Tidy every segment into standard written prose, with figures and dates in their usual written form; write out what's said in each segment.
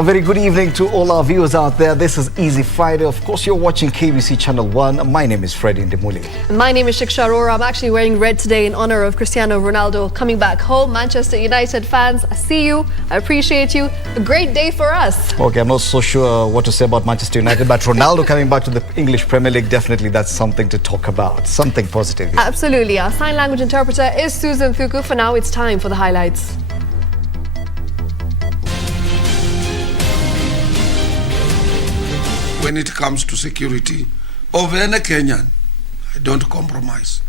A very good evening to all our viewers out there. This is Easy Friday. Of course, you're watching KBC Channel 1. My name is Indimuli. And my name is Shiksha, Arora. I'm actually wearing red today in honor of Cristiano Ronaldo coming back home. Manchester United fans, I see you. I appreciate you. A great day for us. Okay, I'm not so sure what to say about Manchester United, but Ronaldo coming back to the English Premier League, definitely that's something to talk about. Something positive. Yeah. Absolutely. Our sign language interpreter is Susan Thuku. For now, it's time for the highlights. When it comes to security of any Kenyan, I don't compromise.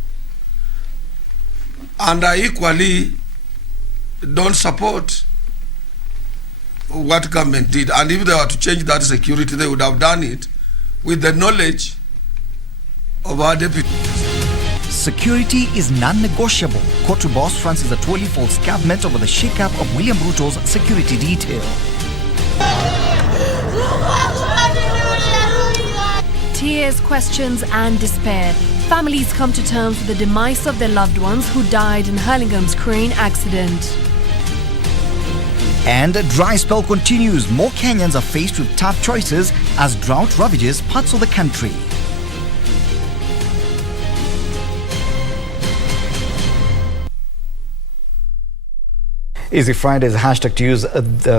And I equally don't support what government did. And if they were to change that security, they would have done it with the knowledge of our deputy. Security is non-negotiable. Kotu boss Francis Atwoli falls cabinet over the shake-up of William Ruto's security detail. Tears, questions and despair. Families come to terms with the demise of their loved ones who died in Hurlingham's crane accident. And a dry spell continues. More Kenyans are faced with tough choices as drought ravages parts of the country. Easy Friday is a hashtag to use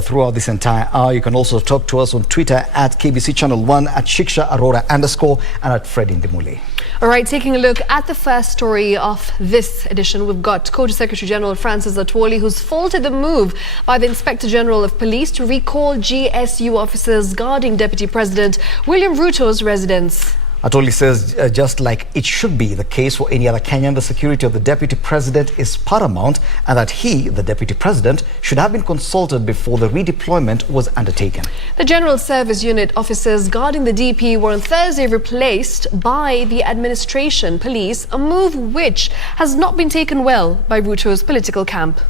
throughout this entire hour. You can also talk to us on Twitter at KBC Channel 1, at Shiksha Arora _ and at Indimuli. All right, taking a look at the first story of this edition, we've got Kotu Secretary General Francis Atwoli, who's faulted the move by the Inspector General of Police to recall GSU officers guarding Deputy President William Ruto's residence. Atwoli says just like it should be the case for any other Kenyan, the security of the Deputy President is paramount and that he, the Deputy President, should have been consulted before the redeployment was undertaken. The General Service Unit officers guarding the DP were on Thursday replaced by the Administration Police, a move which has not been taken well by Ruto's political camp.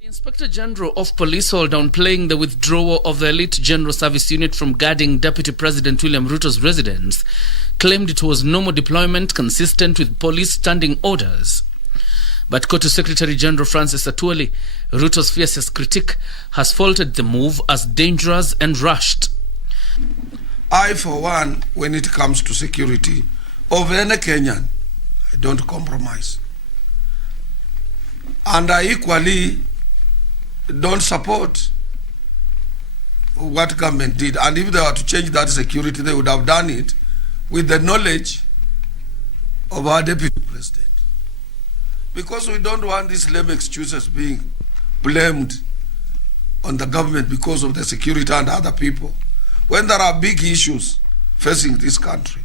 Inspector General of Police, while downplaying the withdrawal of the elite General Service Unit from guarding Deputy President William Ruto's residence, claimed it was normal deployment consistent with police standing orders. But Kotu Secretary General Francis Atwoli, Ruto's fiercest critic, has faulted the move as dangerous and rushed. I, for one, when it comes to security of any Kenyan, I don't compromise. And I equally don't support what government did. And if they were to change that security, they would have done it with the knowledge of our Deputy President. Because we don't want these lame excuses being blamed on the government because of the security and other people, when there are big issues facing this country.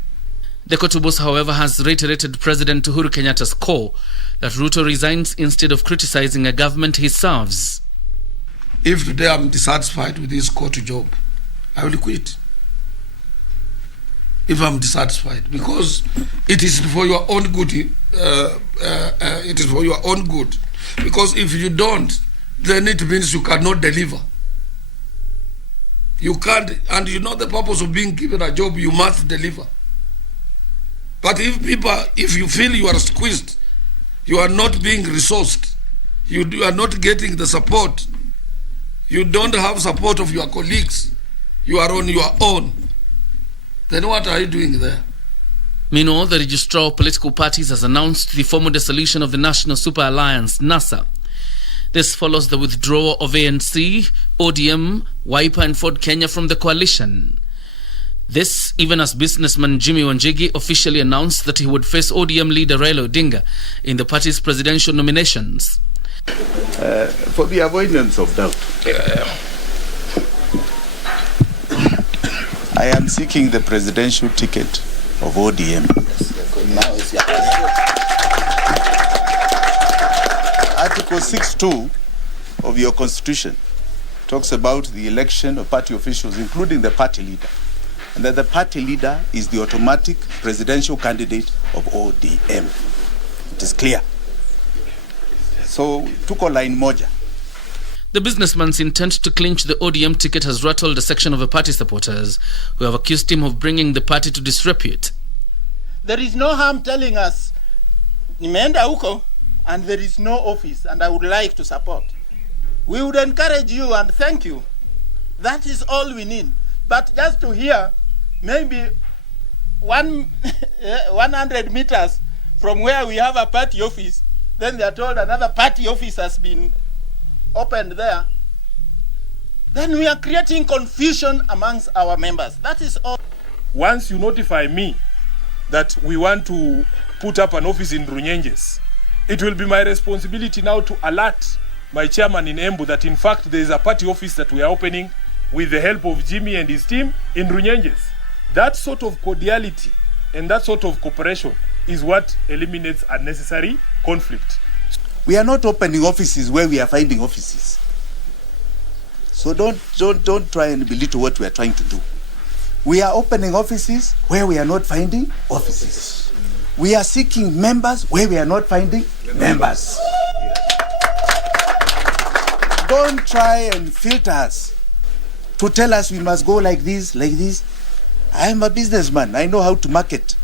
The Kotu boss, however, has reiterated President Uhuru Kenyatta's call that Ruto resigns instead of criticizing a government he serves. If today I'm dissatisfied with this Kotu job, I will quit. If I'm dissatisfied, because it is for your own good. It is for your own good. Because if you don't, then it means you cannot deliver. You can't, and you know the purpose of being given a job, you must deliver. But if you feel you are squeezed, you are not being resourced, you are not getting the support, you don't have support of your colleagues, you are on your own, then what are you doing there? Meanwhile, the Registrar of Political Parties has announced the formal dissolution of the National Super Alliance, NASA. This follows the withdrawal of ANC, ODM, Wiper and Ford Kenya from the coalition. This even as businessman Jimmy Wanjigi officially announced that he would face ODM leader Raila Odinga in the party's presidential nominations. For the avoidance of doubt, I am seeking the presidential ticket of ODM. Article 6(2) of your constitution talks about the election of party officials, including the party leader, and that the party leader is the automatic presidential candidate of ODM. It is clear. So, tuko line moja. The businessman's intent to clinch the ODM ticket has rattled a section of the party supporters who have accused him of bringing the party to disrepute. There is no harm telling us, nimeenda huko, and there is no office, and I would like to support. We would encourage you and thank you That is all we need. But just to hear, maybe 100 meters from where we have a party office, then they are told another party office has been opened there. Then we are creating confusion amongst our members. That is all. Once you notify me that we want to put up an office in Runyenjes, it will be my responsibility now to alert my chairman in Embu that in fact there is a party office that we are opening with the help of Jimmy and his team in Runyenjes. That sort of cordiality and that sort of cooperation is what eliminates unnecessary conflict. We are not opening offices where we are finding offices. So don't try and belittle what we are trying to do. We are opening offices where we are not finding offices. We are seeking members where we are not finding members. Don't try and filter us to tell us we must go like this, like this. I am a businessman. I know how to market.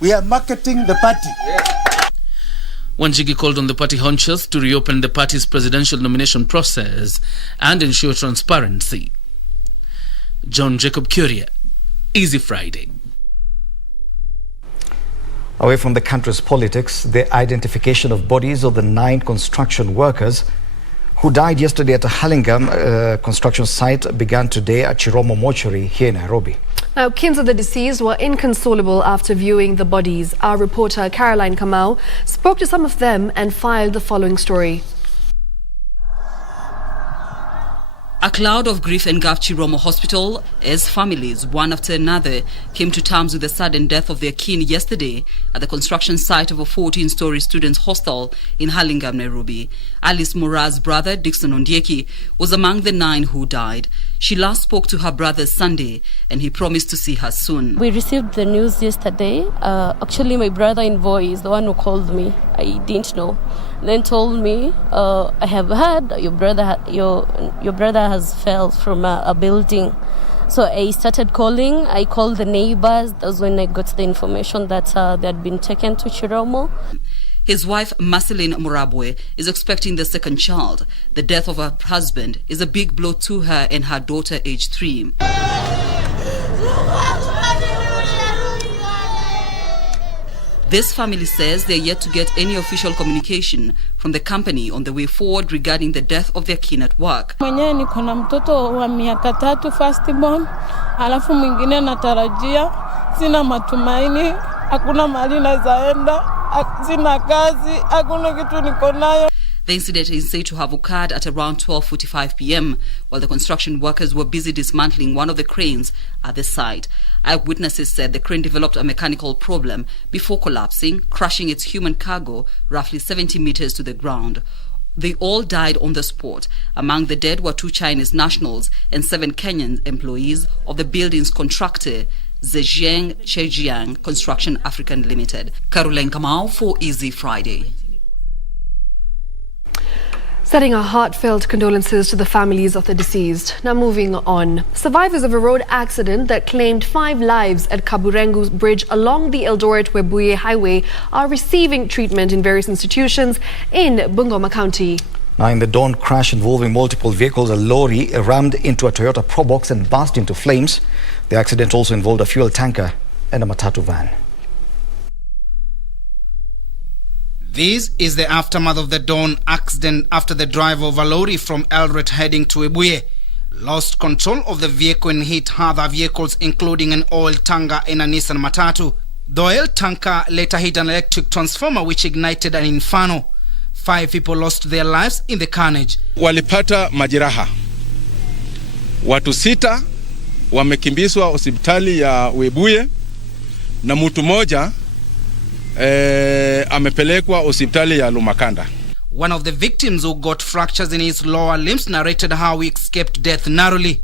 We are marketing the party. Wanjigi called on the party hunchers to reopen the party's presidential nomination process and ensure transparency. John Jacob Curia, Easy Friday. Away from the country's politics, the identification of bodies of the 9 construction workers who died yesterday at a Hurlingham construction site began today at Chiromo Mortuary here in Nairobi. Now, kin of the deceased were inconsolable after viewing the bodies. Our reporter Caroline Kamau spoke to some of them and filed the following story. A cloud of grief engulfed Chiromo Hospital as families, one after another, came to terms with the sudden death of their kin yesterday at the construction site of a 14-story students' hostel in Hurlingham, Nairobi. Alice Mora's brother, Dixon Ondieki, was among the 9 who died. She last spoke to her brother Sunday, and he promised to see her soon. We received the news yesterday. Actually, my brother-in-law is the one who called me. I didn't know. Then told me, I have heard your brother has fell from a building. So I started calling. I called the neighbors. That was when I got the information that they had been taken to Chiromo. His wife, Marceline Murabwe, is expecting the second child. The death of her husband is a big blow to her and her daughter, aged 3. This family says they are yet to get any official communication from the company on the way forward regarding the death of their kin at work. Mwenyewe niko na mtoto wa miaka 3 firstborn, alafu mwingine natarajia, sina matumaini, hakuna mahali nazaenda, sina kazi, hakuna kitu niko nayo. The incident is said to have occurred at around 12:45 p.m. while the construction workers were busy dismantling one of the cranes at the site. Eyewitnesses said the crane developed a mechanical problem before collapsing, crushing its human cargo roughly 70 meters to the ground. They all died on the spot. Among the dead were 2 Chinese nationals and 7 Kenyan employees of the building's contractor, Zhejiang Chejiang Construction African Limited. Caroline Kamau for Easy Friday. Sending our heartfelt condolences to the families of the deceased. Now moving on. Survivors of a road accident that claimed 5 lives at Kaburengu Bridge along the Eldoret-Webuye Highway are receiving treatment in various institutions in Bungoma County. Now, in the dawn crash involving multiple vehicles, a lorry rammed into a Toyota Probox and burst into flames. The accident also involved a fuel tanker and a matatu van. This is the aftermath of the dawn accident after the driver of a lorry from Eldoret heading to Webuye lost control of the vehicle and hit other vehicles, including an oil tanker and a Nissan matatu. The oil tanker later hit an electric transformer which ignited an inferno. 5 people lost their lives in the carnage. Walipata majeraha. Watu 6 wamekimbizwa hospitali ya Webuye na mtu mmoja amepelekwa hospitali ya Lumakanda. One of the victims who got fractures in his lower limbs narrated how he escaped death narrowly.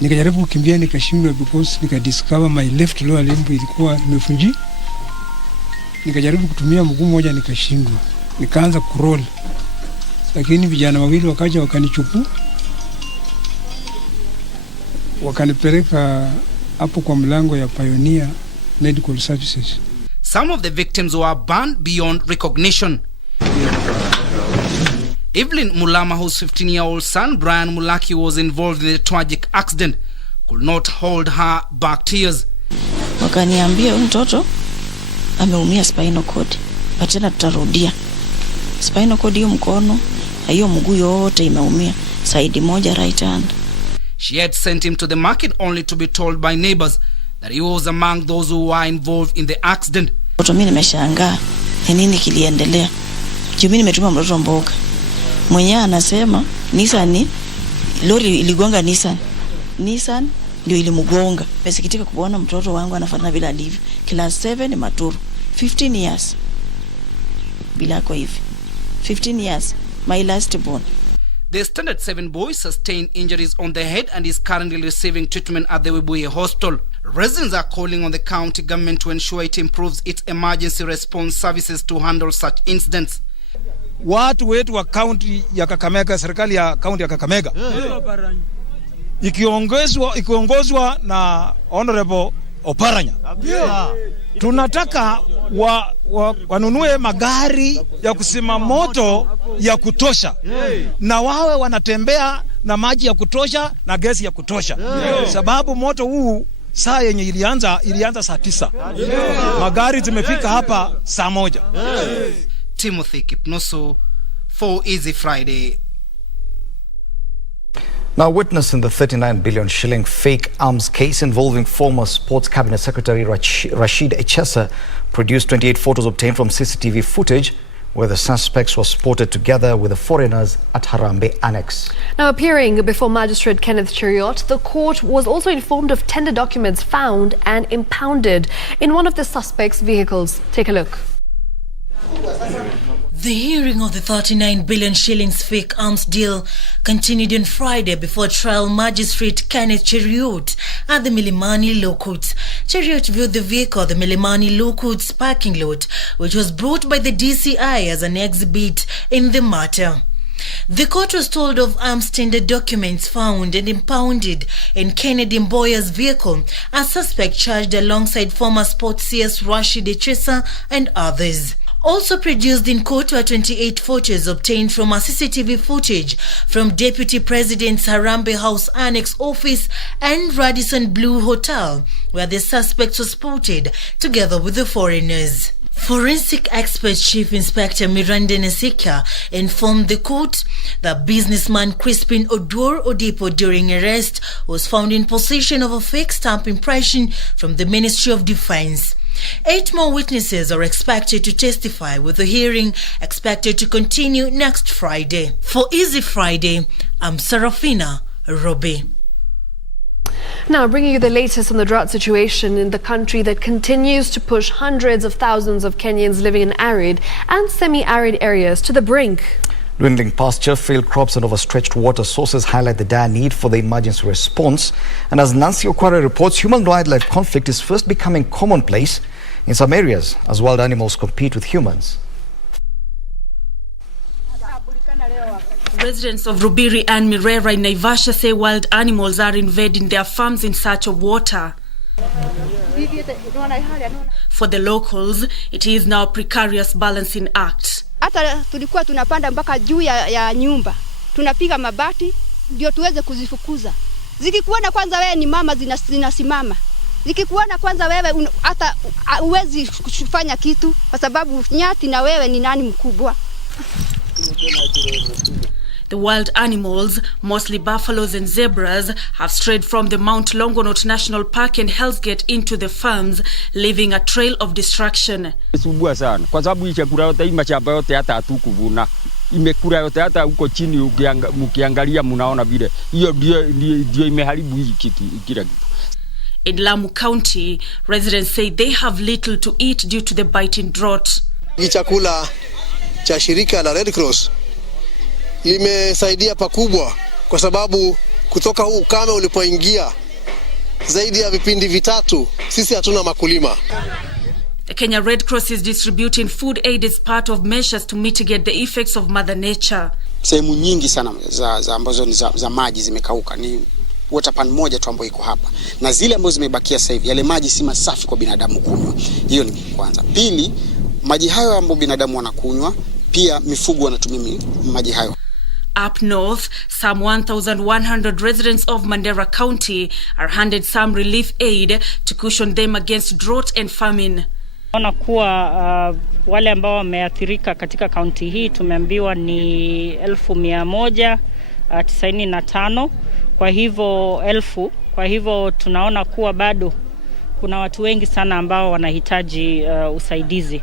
Nikajaribu kukimbia nikashindwa because nikadiscover my left lower limb ilikuwa imefunji. Nikajaribu kutumia mguu mmoja nikashindwa. Nikaanza kuroll. Lakini vijana wawili wakaja wakanichukua. Wakanipeleka hapo kwa mlango ya Pioneer Medical Services. Some of the victims were burned beyond recognition. Evelyn Mulama, whose 15-year-old son Brian Mulaki was involved in the tragic accident, could not hold her back tears. Wakaniambia mtoto ameumia spinal cord. Tena tutarudia. Spinal cord hiyo mkono, hiyo mguu yote imeumia. Side moja right hand. She had sent him to the market only to be told by neighbors that he was among those who were involved in the accident. Mtoto mimi nimeshangaa. Nini kiliendelea? Mimi nimetuma mtoto mboga. Mwenyewe anasema Nissan lori iligonga Nissan ndio ilimgonga. Nimesikitika kuona mtoto wangu anafanana vile alivyo. Class 7 maturu. 15 years. Bila kwa hivi. 15 years. My last born. The Standard 7 boy sustained injuries on the head and is currently receiving treatment at the Webuye Hospital. Residents are calling on the county government to ensure it improves its emergency response services to handle such incidents. Watu wetu wa county ya Kakamega, serikali ya county ya Kakamega, ikiongozwa na Honorable Oparanya, tunataka wanunue magari ya kusima moto ya kutosha, na wawe wanatembea na maji ya kutosha na gesi ya kutosha, sababu moto huu saa yenye ilianza saa 9. Magari zimefika hapa saa 1. Timothy Kipnoso for Easy Friday. Now, witness in the 39 billion shilling fake arms case involving former Sports Cabinet Secretary Rashid Echesa produced 28 photos obtained from CCTV footage where the suspects were spotted together with the foreigners at Harambee Annex. Now, appearing before Magistrate Kenneth Cheriot, the court was also informed of tender documents found and impounded in one of the suspects' vehicles. Take a look. The hearing of the 39 billion shillings fake arms deal continued on Friday before trial magistrate Kenneth Cheriot at the Milimani Law Courts. Cheriot viewed the vehicle at the Milimani Law Courts parking lot, which was brought by the DCI as an exhibit in the matter. The court was told of arms tender documents found and impounded in Kennedy Mboya's vehicle, a suspect charged alongside former sports CS Rashid Echesa and others. Also produced in court were 28 photos obtained from a CCTV footage from Deputy President's Harambee House Annex Office and Radisson Blue Hotel, where the suspects were spotted together with the foreigners. Forensic expert Chief Inspector Miranda Nesika informed the court that businessman Crispin Odor Odipo during arrest was found in possession of a fake stamp impression from the Ministry of Defense. 8 more witnesses are expected to testify, with the hearing expected to continue next Friday. For Easy Friday, I'm Serafina Robi. Now, bringing you the latest on the drought situation in the country that continues to push hundreds of thousands of Kenyans living in arid and semi-arid areas to the brink. Dwindling pasture, failed crops and overstretched water sources highlight the dire need for the emergency response. And as Nancy Okwara reports, human-wildlife conflict is first becoming commonplace in some areas as wild animals compete with humans. Residents of Rubiri and Mirera in Naivasha say wild animals are invading their farms in search of water. For the locals, it is now a precarious balancing act. Hata tulikuwa tunapanda mpaka juu ya nyumba. Tunapiga mabati ndio tuweze kuzifukuza. Zikikuona kwanza wewe ni mama zinasimama. Zikikuona kwanza wewe hata uwezi kufanya kitu kwa sababu nyati na wewe ni nani mkubwa. The wild animals, mostly buffaloes and zebras, have strayed from the Mount Longonot National Park and Hell's Gate into the farms, leaving a trail of destruction. Sumbua sana kwa sababu chakula yote hii mashamba yote hata hatukuvuna. Imekula yote hata huko chini ukiangalia mnaona vile. Hiyo ndio imeharibu hii kitu kila kitu. In Lamu County, residents say they have little to eat due to the biting drought. Chakula cha shirika la Red Cross limesaidia pakubwa kwa sababu kutoka huu ukame ulipoingia zaidi ya vipindi vitatu sisi hatuna makulima. The Kenya Red Cross is distributing food aid as part of measures to mitigate the effects of Mother Nature. Sehemu nyingi sana za ambazo ni za maji zimekauka, ni water pan moja tu ambayo iko hapa, na zile ambazo zimebakia sasa hivi yale maji si masafi kwa binadamu kunywa. Hiyo ni kwanza. Pili, maji hayo ambayo binadamu wanakunywa pia mifugo wanatumia maji hayo. Up north, some 1,100 residents of Mandera County are handed some relief aid to cushion them against drought and famine. Naona kuwa wale ambao wameathirika katika kaunti hii tumeambiwa ni 1,195 kwa hivyo 1,000. Kwa hivyo tunaona kuwa bado kuna watu wengi sana ambao wanahitaji usaidizi.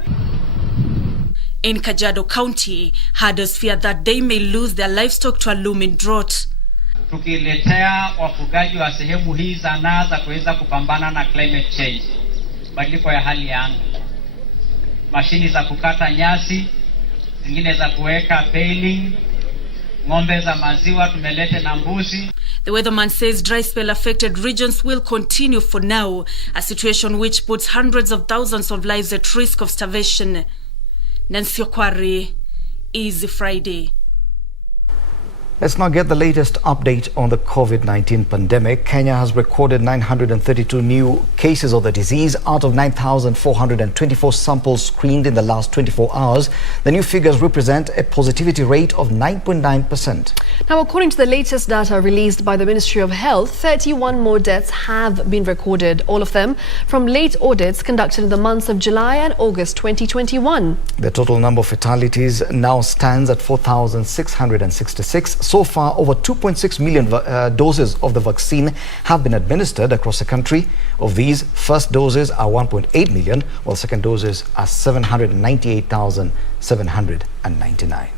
In Kajiado County, herders fear that they may lose their livestock to a looming drought. Tukiletea wafugaji wa sehemu hii zana za kuweza kupambana na climate change, badiliko ya hali ya anga, mashini za kukata nyasi, zingine za kuweka baling, ng'ombe za maziwa tumelete na mbuzi. The weatherman says dry spell affected regions will continue for now, a situation which puts hundreds of thousands of lives at risk of starvation. Nancy Okwari, Easy Friday. Let's now get the latest update on the COVID-19 pandemic. Kenya has recorded 932 new cases of the disease out of 9,424 samples screened in the last 24 hours. The new figures represent a positivity rate of 9.9%. Now, according to the latest data released by the Ministry of Health, 31 more deaths have been recorded, all of them from late audits conducted in the months of July and August 2021. The total number of fatalities now stands at 4,666. So far, over 2.6 million doses of the vaccine have been administered across the country. Of these, first doses are 1.8 million, while second doses are 798,799.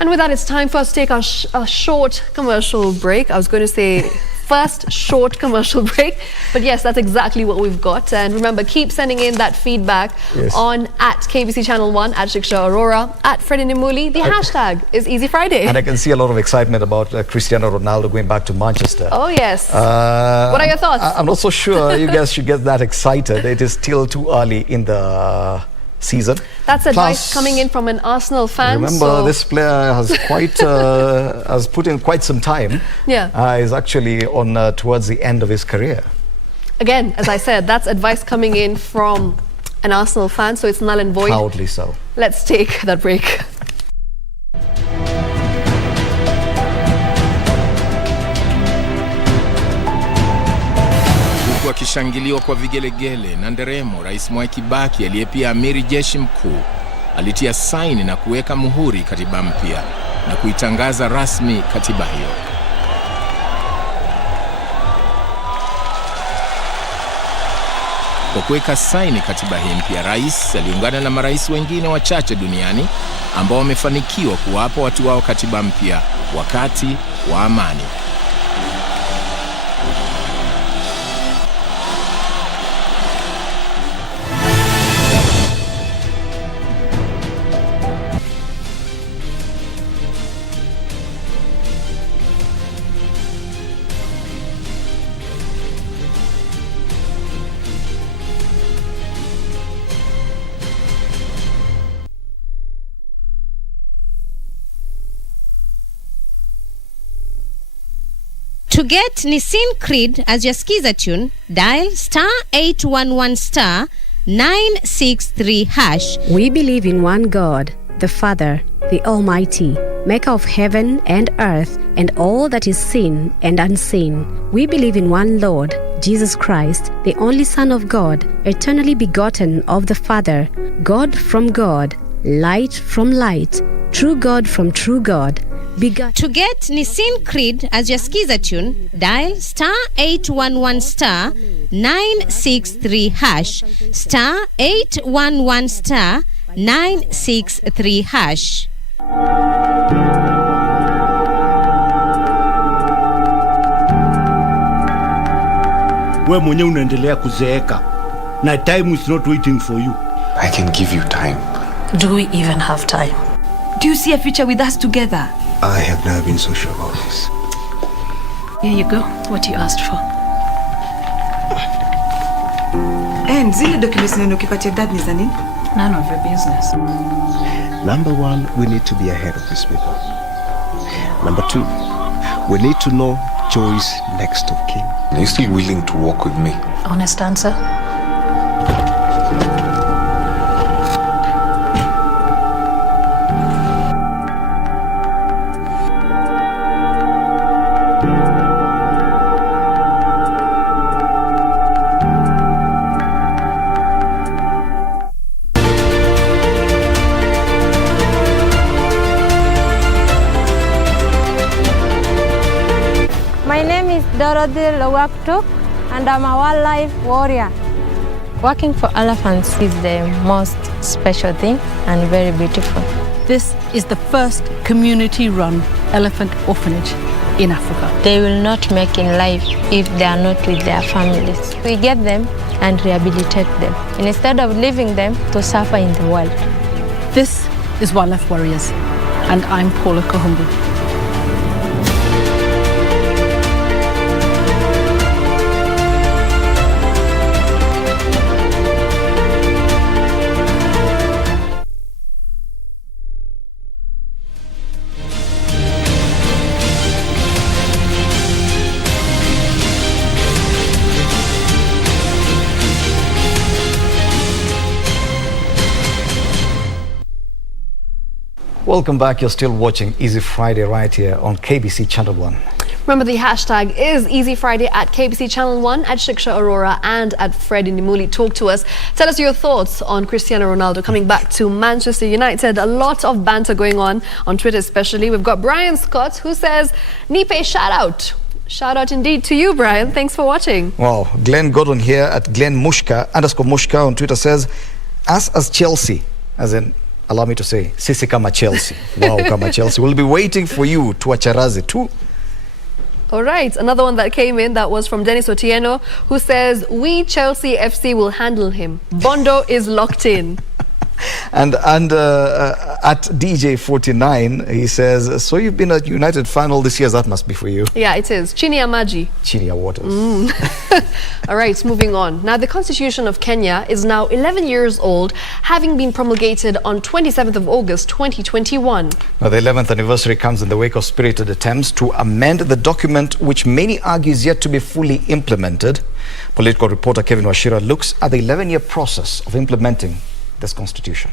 And with that, it's time for us to take a short commercial break. I was going to say first short commercial break, but yes, that's exactly what we've got. And remember, keep sending in that feedback on at KBC Channel 1, at Shiksha Arora, at Indimuli. The hashtag is Easy Friday. And I can see a lot of excitement about Cristiano Ronaldo going back to Manchester. Oh yes. What are your thoughts? I'm not so sure you guys should get that excited. It is still too early in the season. That's advice coming in from an Arsenal fan. Remember, this player has quite has put in quite some time. Yeah, he's actually on towards the end of his career. Again, as I said, that's advice coming in from an Arsenal fan, so it's null and void. Proudly so. Let's take that break. Akishangiliwa kwa vigelegele na nderemo, Rais Mwai Kibaki aliye pia amiri jeshi mkuu alitia saini na kuweka muhuri katiba mpya na kuitangaza rasmi katiba hiyo. Kwa kuweka saini katiba hii mpya, rais aliungana na marais wengine wachache duniani ambao wamefanikiwa kuwapa watu wao katiba mpya wakati wa amani. To get Nissin Creed as your skiza tune, dial *811 *963#. We believe in one God, the Father, the Almighty, maker of heaven and earth and all that is seen and unseen. We believe in one Lord, Jesus Christ, the only Son of God, eternally begotten of the Father, God from God, light from light, true God from true God. To get Nissin Creed as your skiza tune, dial *811 *963#. *811 *963#. Wewe mwenyewe unaendelea kuzeeka na time is not waiting for you. I can give you time. Do we even have time? Do you see a future with us together? I have never been so sure about this. Here you go. What you asked for. And zile documents neno kipatia dad ni za nini? None of your business. Number one, we need to be ahead of these people. Number two, we need to know Joy's next of kin. Are you still willing to walk with me? Honest answer? is Dorothy Lowaktuk, and I'm a wildlife warrior. Working for elephants is the most special thing and very beautiful. This is the first community-run elephant orphanage in Africa. They will not make in life if they are not with their families. We get them and rehabilitate them instead of leaving them to suffer in the wild. This is Wildlife Warriors, and I'm Paula Kahumbu. Welcome back. You're still watching Easy Friday right here on KBC Channel 1. Remember, the hashtag is Easy Friday at KBC Channel 1, at Shiksha Arora and at Fred Indimuli. Talk to us. Tell us your thoughts on Cristiano Ronaldo coming back to Manchester United. A lot of banter going on Twitter especially. We've got Brian Scott who says, Nipe, shout out. Shout out indeed to you, Brian. Thanks for watching. Wow. Glenn Gordon here at Glenn Mushka _Mushka on Twitter says, as Chelsea, as in, allow me to say, Sisi kama Chelsea. Wow, kama Chelsea. We'll be waiting for you to acharaze too. All right, another one that came in, that was from Dennis Otieno, who says, we Chelsea FC will handle him. Bondo is locked in. And at DJ49, he says, so you've been a United fan all this year, that must be for you. Yeah, it is. Chini ya maji. Chini ya waters. All right, moving on. Now, the Constitution of Kenya is now 11 years old, having been promulgated on 27th of August, 2021. Now, the 11th anniversary comes in the wake of spirited attempts to amend the document, which many argue is yet to be fully implemented. Political reporter Kevin Washira looks at the 11-year process of implementing this constitution.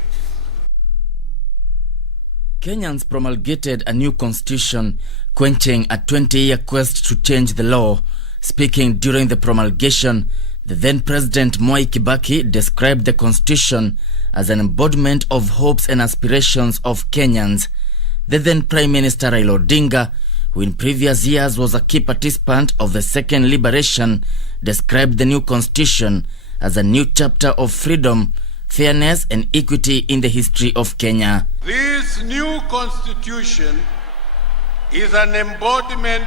Kenyans promulgated a new constitution, quenching a 20-year quest to change the law. Speaking during the promulgation, the then President Mwai Kibaki described the constitution as an embodiment of hopes and aspirations of Kenyans. The then Prime Minister Raila Odinga, who in previous years was a key participant of the Second Liberation, described the new constitution as a new chapter of freedom, fairness and equity in the history of Kenya. This new constitution is an embodiment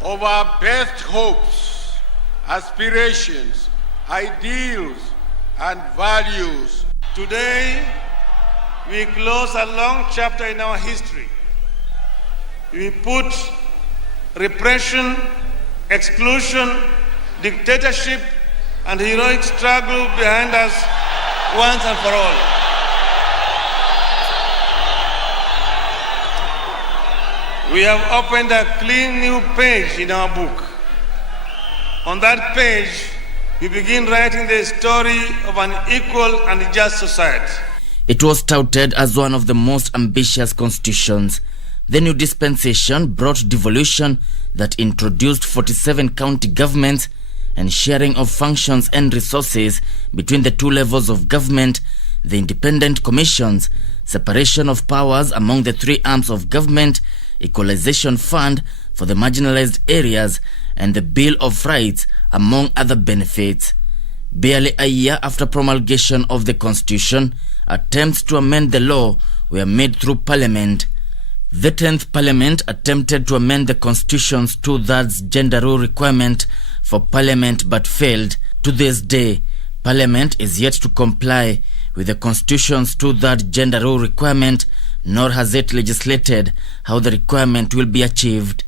of our best hopes, aspirations, ideals and values. Today, we close a long chapter in our history. We put repression, exclusion, dictatorship and heroic struggle behind us once and for all. We have opened a clean new page in our book. On that page, we begin writing the story of an equal and just society. It was touted as one of the most ambitious constitutions. The new dispensation brought devolution that introduced 47 county governments and sharing of functions and resources between the two levels of government, the independent commissions, separation of powers among the three arms of government, equalization fund for the marginalized areas, and the Bill of Rights, among other benefits. Barely a year after promulgation of the Constitution, attempts to amend the law were made through Parliament. The 10th Parliament attempted to amend the Constitution's 2/3 gender rule requirement for Parliament but failed. To this day, Parliament is yet to comply with the Constitution's 2/3 gender rule requirement, nor has it legislated how the requirement will be achieved.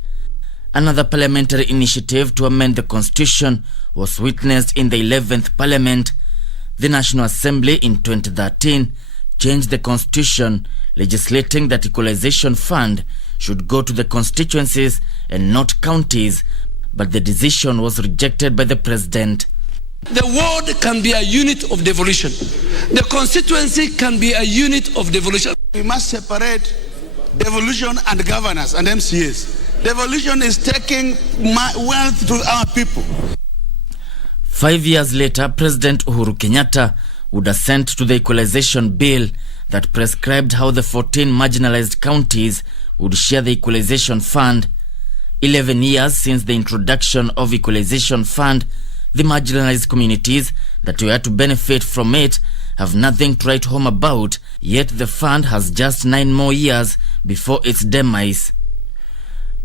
Another parliamentary initiative to amend the Constitution was witnessed in the 11th Parliament. The National Assembly in 2013 changed the Constitution, legislating that equalization fund should go to the constituencies and not counties, but the decision was rejected by the President. The ward can be a unit of devolution. The constituency can be a unit of devolution. We must separate devolution and governance and MCAs. Devolution is taking wealth to our people. 5 years later, President Uhuru Kenyatta would assent to the equalization bill that prescribed how the 14 marginalized counties would share the equalization fund. 11 years since the introduction of Equalization Fund, the marginalized communities that were to benefit from it have nothing to write home about, yet the fund has just 9 more years before its demise.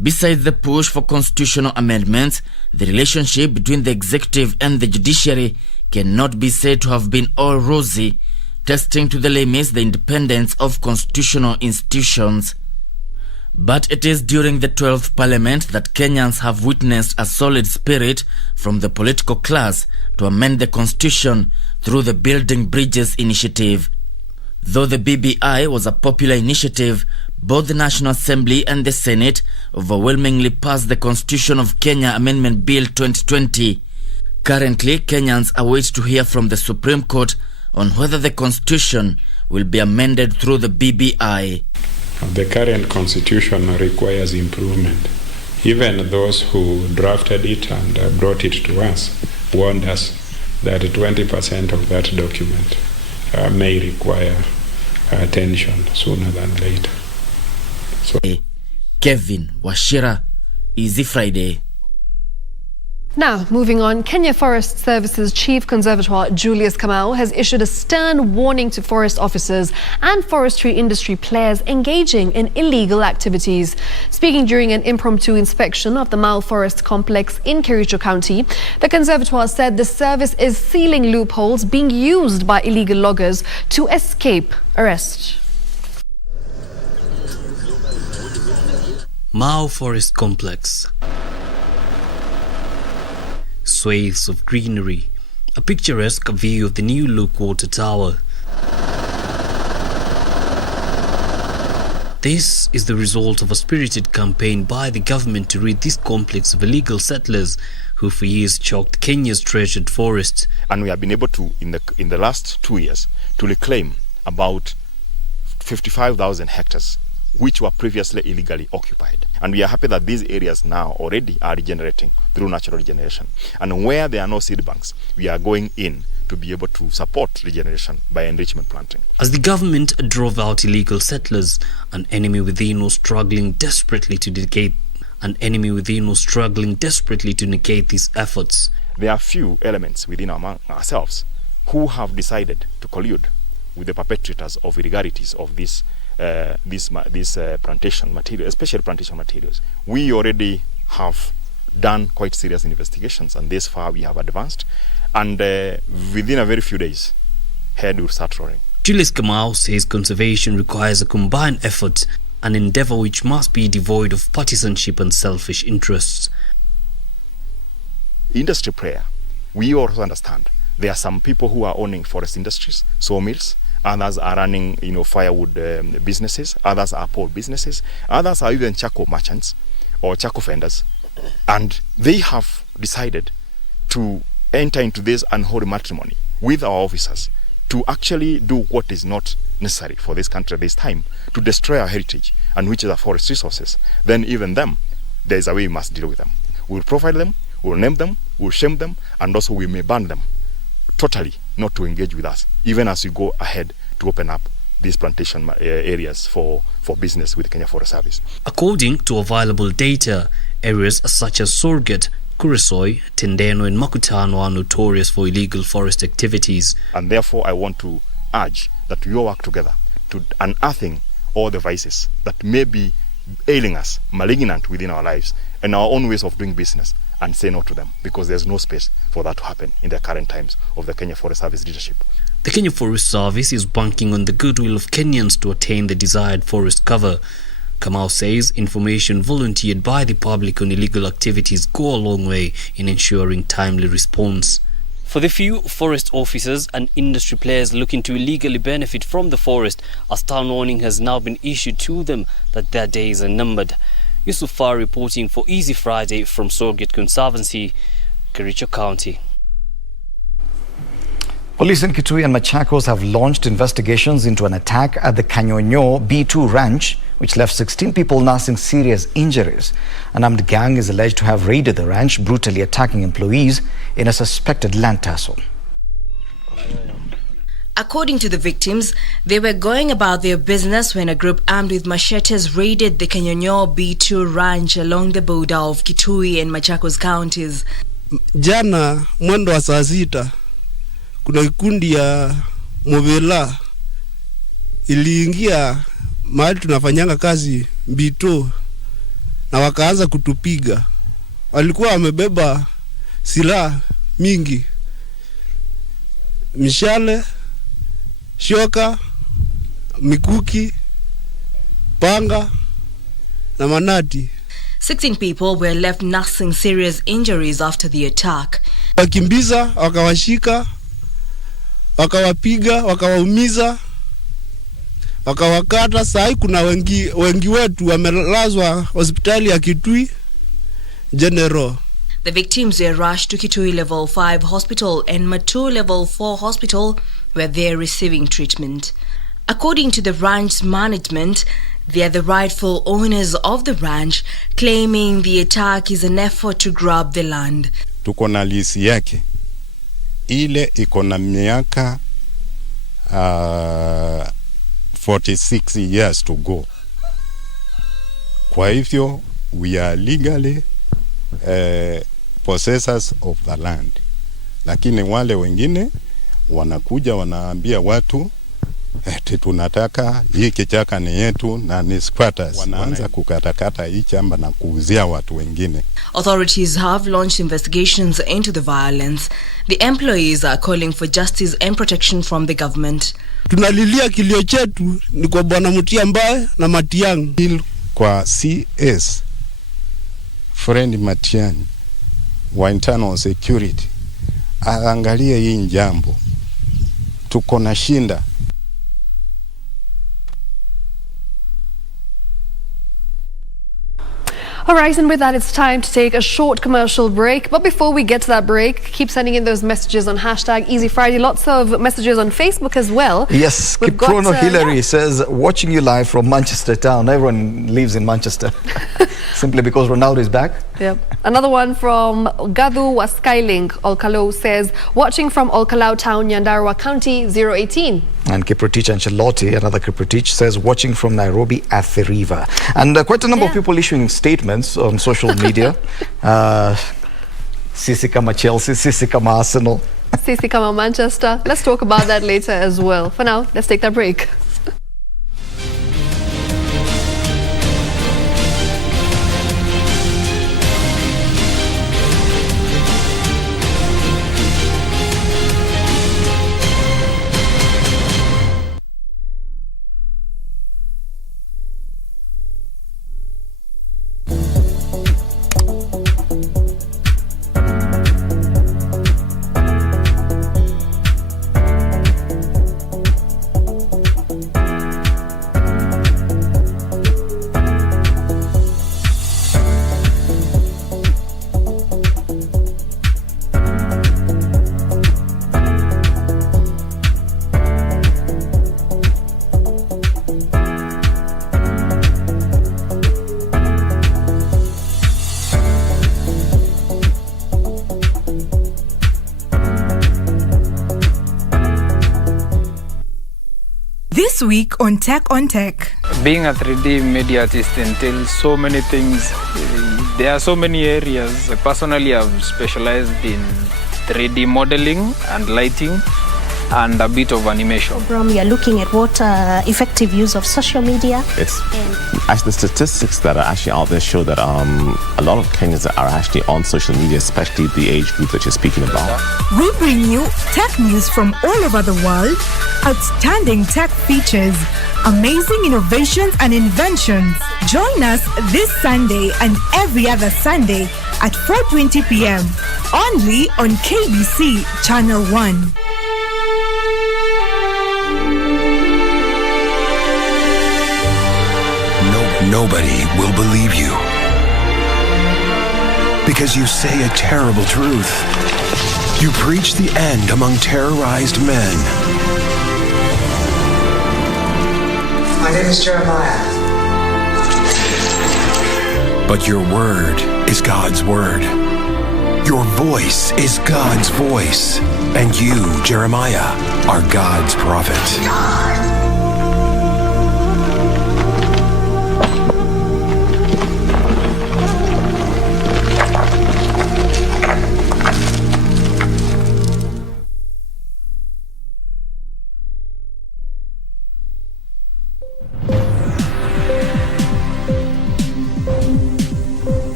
Besides the push for constitutional amendments, the relationship between the executive and the judiciary cannot be said to have been all rosy, testing to the limits the independence of constitutional institutions. But it is during the 12th Parliament that Kenyans have witnessed a solid spirit from the political class to amend the constitution through the Building Bridges initiative. Though the BBI was a popular initiative, both the National Assembly and the Senate overwhelmingly passed the Constitution of Kenya Amendment Bill 2020. Currently, Kenyans await to hear from the Supreme Court on whether the constitution will be amended through the BBI. The current constitution requires improvement. Even those who drafted it and brought it to us warned us that 20% of that document may require attention sooner than later. So, Kevin Washira, Easy Friday. Now, moving on, Kenya Forest Services Chief Conservator Julius Kamau has issued a stern warning to forest officers and forestry industry players engaging in illegal activities. Speaking during an impromptu inspection of the Mau Forest Complex in Kericho County, the Conservator said the service is sealing loopholes being used by illegal loggers to escape arrest. Mau Forest Complex. Swathes of greenery, a picturesque view of the new look water tower. This is the result of a spirited campaign by the government to rid this complex of illegal settlers who for years choked Kenya's treasured forests. And we have been able to, in the last 2 years, to reclaim about 55,000 hectares which were previously illegally occupied. And we are happy that these areas now already are regenerating through natural regeneration. And where there are no seed banks, we are going in to be able to support regeneration by enrichment planting. As the government drove out illegal settlers, an enemy within was struggling desperately to negate these efforts. There are few elements within ourselves who have decided to collude with the perpetrators of irregularities of this plantation material, especially plantation materials. We already have done quite serious investigations, and this far we have advanced, and within a very few days, head will start rolling. Julius Kamau says conservation requires a combined effort, an endeavor which must be devoid of partisanship and selfish interests. Industry player, we also understand there are some people who are owning forest industries, sawmills. Others are running, firewood businesses. Others are pole businesses. Others are even charcoal merchants or charcoal vendors. And they have decided to enter into this unholy matrimony with our officers to actually do what is not necessary for this country at this time, to destroy our heritage, and which is our forest resources. Then even them, there is a way we must deal with them. We'll profile them, we'll name them, we'll shame them, and also we may ban them totally not to engage with us, even as we go ahead to open up these plantation areas for business with Kenya Forest Service. According to available data, areas such as Sorget, Kuresoi, Tendeno and Makutano are notorious for illegal forest activities. And therefore I want to urge that we all work together to unearthing all the vices that may be ailing us, malignant within our lives and our own ways of doing business, and say no to them, because there's no space for that to happen in the current times of the Kenya Forest Service leadership. The Kenya Forest Service is banking on the goodwill of Kenyans to attain the desired forest cover. Kamau says information volunteered by the public on illegal activities go a long way in ensuring timely response. For the few forest officers and industry players looking to illegally benefit from the forest, a stern warning has now been issued to them that their days are numbered. Yusufar reporting for Easy Friday from Sorget Conservancy, Kericho County. Police in Kitui and Machakos have launched investigations into an attack at the Kanyonyo B2 ranch, which left 16 people nursing serious injuries. An armed gang is alleged to have raided the ranch, brutally attacking employees in a suspected land tussle. According to the victims, they were going about their business when a group armed with machetes raided the Kenyonyo B2 ranch along the border of Kitui and Machakos counties. Jana mwendo wa saa 6 kuna kikundi ya Movela iliingia mahali tunafanyanga kazi B2 na wakaanza kutupiga. Walikuwa wamebeba silaha mingi, mishale, shoka, mikuki, panga na manati. 16 people were left nursing serious injuries after the attack. Wakimbiza, wakawashika, wakawapiga, wakawaumiza, wakawakata. Sai kuna wengi wetu wamelazwa hospitali ya Kitui General. The victims were rushed to Kitui Level 5 Hospital and Matu Level 4 Hospital, where they are receiving treatment. According to the ranch management, they are the rightful owners of the ranch, claiming the attack is an effort to grab the land. Tuko na lisi yake. Ile iko na miaka 46 years to go. Kwa hivyo, we are legally possessors of the land. Lakini wale wengine wanakuja wanaambia watu eti tunataka hii kichaka ni yetu na ni squatters. Wanaanza kukatakata hii chamba na kuuzia watu wengine. Authorities have launched investigations into the violence. The employees are calling for justice and protection from the government. Tunalilia kilio chetu ni kwa Bwana Mutiambaye na Matiang'i. Kwa CS Friend Matiang'i wa internal security aangalie hii njambo. Tuko na shinda. All right, and with that, it's time to take a short commercial break. But before we get to that break, keep sending in those messages on #EasyFriday. Lots of messages on Facebook as well. Yes, Kiprono Hillary says, watching you live from Manchester town. Everyone lives in Manchester. Simply because Ronaldo is back. Yep. Another one from Gadu Waskailing Olkalau says, watching from Olkalau town, Nyandarua County, 018. And Kiprotich Ancelotti, another Kiprotich, says, watching from Nairobi at the river. And quite a number of people issuing statements on social media. Sisi kama Chelsea, Sisi kama Arsenal. Sisi kama Manchester. Let's talk about that later as well. For now, let's take that break. This week on Tech on Tech. Being a 3D media artist entails so many things. There are so many areas. Personally, I've specialized in 3D modeling and lighting and a bit of animation. You're looking at what effective use of social media. It's actually the statistics that are actually out there show that a lot of Kenyans are actually on social media, especially the age group that you're speaking about. We bring you tech news from all over the world, outstanding tech features, amazing innovations and inventions. Join us this Sunday and every other Sunday at 4:20 p.m. only on KBC Channel 1. Nobody will believe you because you say a terrible truth. You preach the end among terrorized men. My name is Jeremiah. But your word is God's word. Your voice is God's voice. And you, Jeremiah, are God's prophet.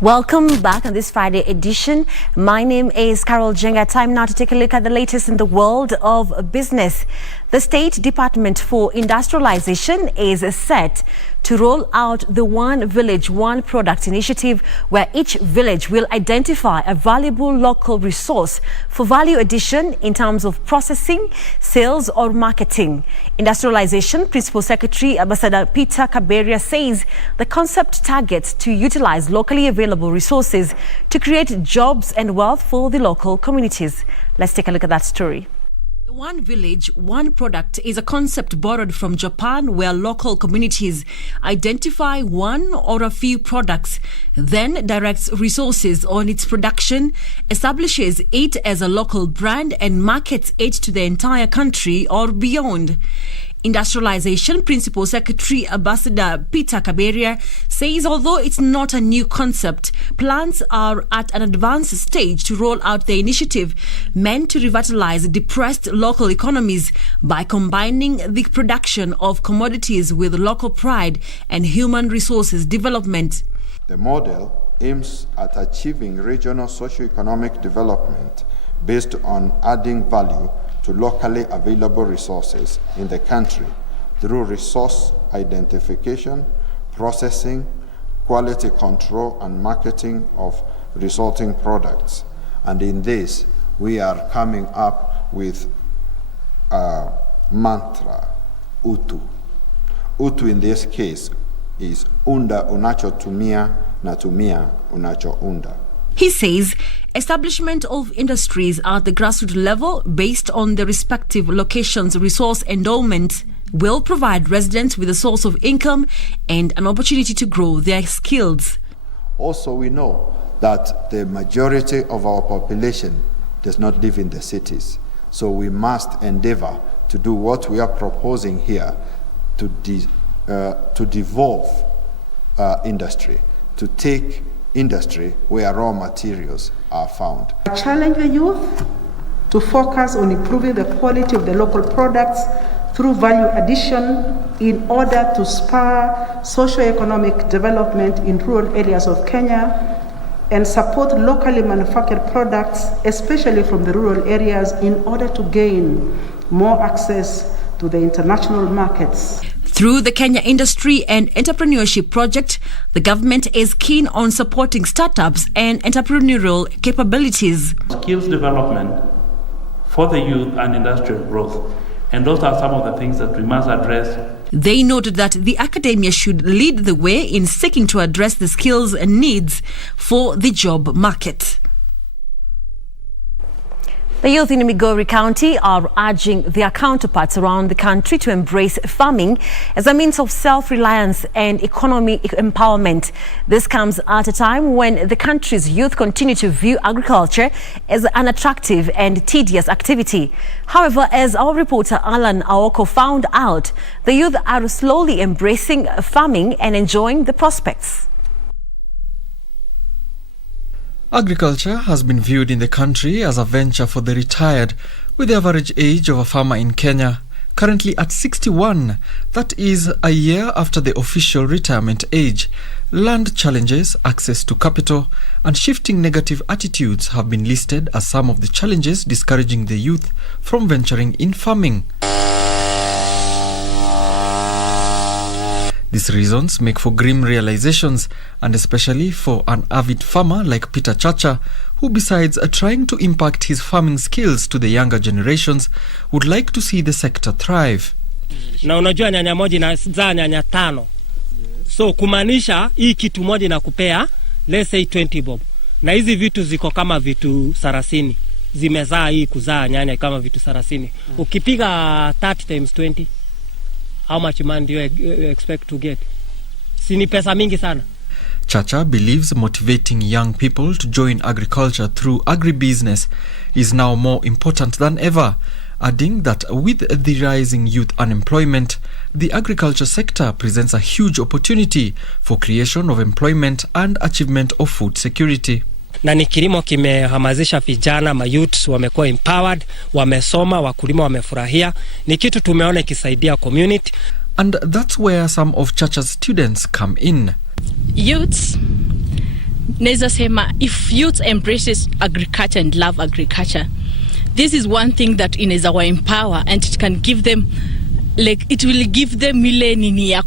Welcome back on this Friday edition. My name is Carol Jenga. Time now to take a look at the latest in the world of business. The State Department for Industrialization is set to roll out the One Village, One Product initiative, where each village will identify a valuable local resource for value addition in terms of processing, sales or marketing. Industrialization Principal Secretary Ambassador Peter Kaberia says the concept targets to utilize locally available resources to create jobs and wealth for the local communities. Let's take a look at that story. The One Village, One Product is a concept borrowed from Japan, where local communities identify one or a few products, then directs resources on its production, establishes it as a local brand and markets it to the entire country or beyond. Industrialization Principal Secretary Ambassador Peter Kaberia says although it's not a new concept, plans are at an advanced stage to roll out the initiative meant to revitalize depressed local economies by combining the production of commodities with local pride and human resources development. The model aims at achieving regional socio-economic development based on adding value to locally available resources in the country through resource identification, processing, quality control, and marketing of resulting products. And in this, we are coming up with a mantra, UTU. UTU in this case is unda unachotumia na tumia unachounda. He says establishment of industries at the grassroots level based on the respective locations' resource endowment will provide residents with a source of income and an opportunity to grow their skills. Also, we know that the majority of our population does not live in the cities. So we must endeavor to do what we are proposing here to devolve industry, to take industry where raw materials are found. I challenge the youth to focus on improving the quality of the local products through value addition in order to spur socio-economic development in rural areas of Kenya and support locally manufactured products, especially from the rural areas, in order to gain more access to the international markets. Through the Kenya Industry and Entrepreneurship Project, the government is keen on supporting startups and entrepreneurial capabilities. Skills development for the youth and industrial growth. And those are some of the things that we must address. They noted that the academia should lead the way in seeking to address the skills and needs for the job market. The youth in Migori County are urging their counterparts around the country to embrace farming as a means of self-reliance and economic empowerment. This comes at a time when the country's youth continue to view agriculture as an unattractive and tedious activity. However, as our reporter Alan Aoko found out, the youth are slowly embracing farming and enjoying the prospects. Agriculture has been viewed in the country as a venture for the retired, with the average age of a farmer in Kenya currently at 61. That is a year after the official retirement age. Land challenges, access to capital, and shifting negative attitudes have been listed as some of the challenges discouraging the youth from venturing in farming. These reasons make for grim realizations, and especially for an avid farmer like Peter Chacha, who besides trying to impact his farming skills to the younger generations, would like to see the sector thrive. Na unajua nyanya moja inazaa nyanya 5. So So kumaanisha hii kitu moja inakupea let's say 20 bob. Na hizi vitu ziko kama vitu 30. Zimezaa hii kuzaa nyanya kama vitu 30. Ukipiga 30 times 20, how much money do you expect to get? Si ni pesa mingi sana. Chacha believes motivating young people to join agriculture through agribusiness is now more important than ever, adding that with the rising youth unemployment, the agriculture sector presents a huge opportunity for creation of employment and achievement of food security. Na ni kilimo kimehamasisha vijana, mayouth wamekuwa empowered, wamesoma, wakulima wamefurahia. Ni kitu tumeona kisaidia community. And that's where some of Chacha's students come in. Youths, naweza sema, if youth embraces agriculture and love agriculture, this is one thing that inaweza empower, and it can give them, like, it will give them ile nini ya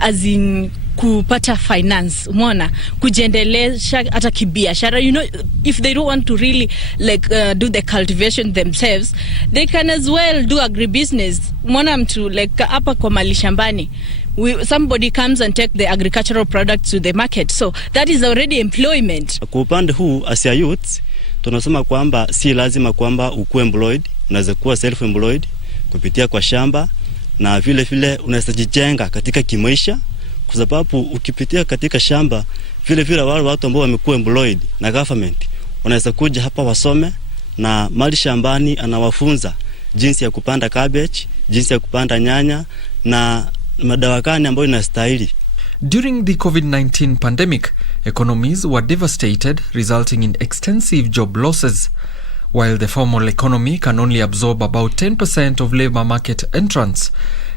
as in kupata finance, umeona, kujiendelesha hata kibiashara. You know, if they don't want to really like do the cultivation themselves, they can as well do agribusiness. Umeona mtu like hapa kwa mali shambani, somebody comes and take the agricultural products to the market, so that is already employment. Kwa upande huu as a youth tunasema kwamba si lazima kwamba ukue employed, unaweza kuwa self employed kupitia kwa shamba, na vile vile unaweza jijenga katika kimaisha, kwa sababu ukipitia katika shamba vile vile wale watu ambao wamekuwa employed na government wanaweza kuja hapa wasome, na mali shambani anawafunza jinsi ya kupanda cabbage, jinsi ya kupanda nyanya na madawa gani ambayo inastahili. During the COVID-19 pandemic, economies were devastated, resulting in extensive job losses. While the formal economy can only absorb about 10% of labor market entrants,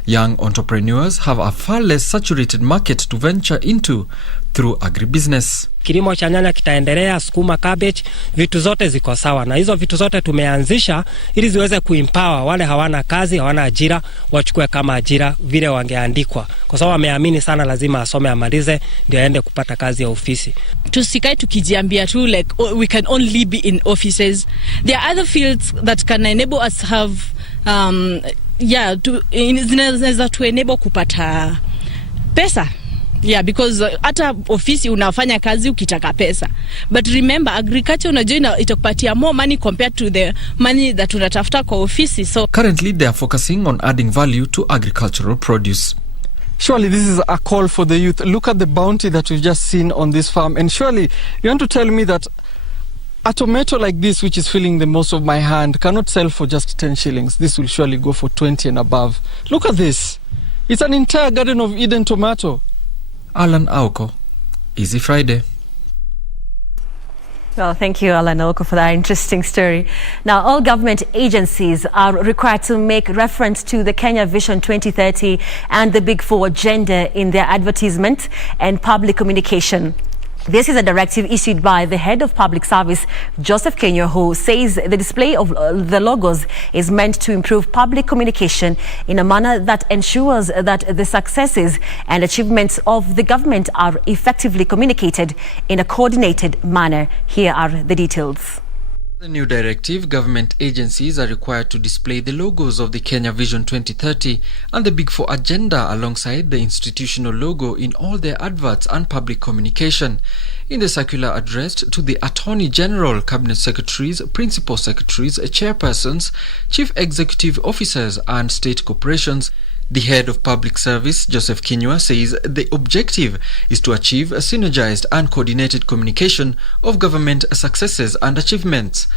young entrepreneurs have a far less saturated market to venture into through agribusiness. Kilimo cha nyanya kitaendelea, sukuma, cabbage, vitu zote ziko sawa. Na hizo vitu zote tumeanzisha ili ziweze kuempower wale hawana kazi, hawana ajira, wachukue kama ajira vile wangeandikwa. Kwa sababu wameamini sana lazima asome amalize ndio aende kupata kazi ya ofisi. Tusikae tukijiambia tu like we can only be in offices. There are other fields that can enable us have zinaweza tu enable kupata pesa. Yeah, because hata ofisi unafanya kazi ukitaka pesa. But remember, agriculture unajua itakupatia more money compared to the money that unatafuta kwa ofisi. So currently they are focusing on adding value to agricultural produce. Surely this is a call for the youth. Look at the bounty that we've just seen on this farm, and surely you want to tell me that a tomato like this, which is filling the most of my hand, cannot sell for just 10 shillings. This will surely go for 20 and above. Look at this. It's an entire Garden of Eden tomato. Alan Auko, Easy Friday. Well, thank you, Alan Auko, for that interesting story. Now, all government agencies are required to make reference to the Kenya Vision 2030 and the Big Four agenda in their advertisement and public communication. This is a directive issued by the head of public service, Joseph Kenya, who says the display of the logos is meant to improve public communication in a manner that ensures that the successes and achievements of the government are effectively communicated in a coordinated manner. Here are the details. The new directive, government agencies are required to display the logos of the Kenya Vision 2030 and the Big Four agenda alongside the institutional logo in all their adverts and public communication. In the circular addressed to the Attorney General, Cabinet Secretaries, Principal Secretaries, Chairpersons, Chief Executive Officers and State Corporations, the head of public service, Joseph Kinyua, says the objective is to achieve a synergized and coordinated communication of government successes and achievements.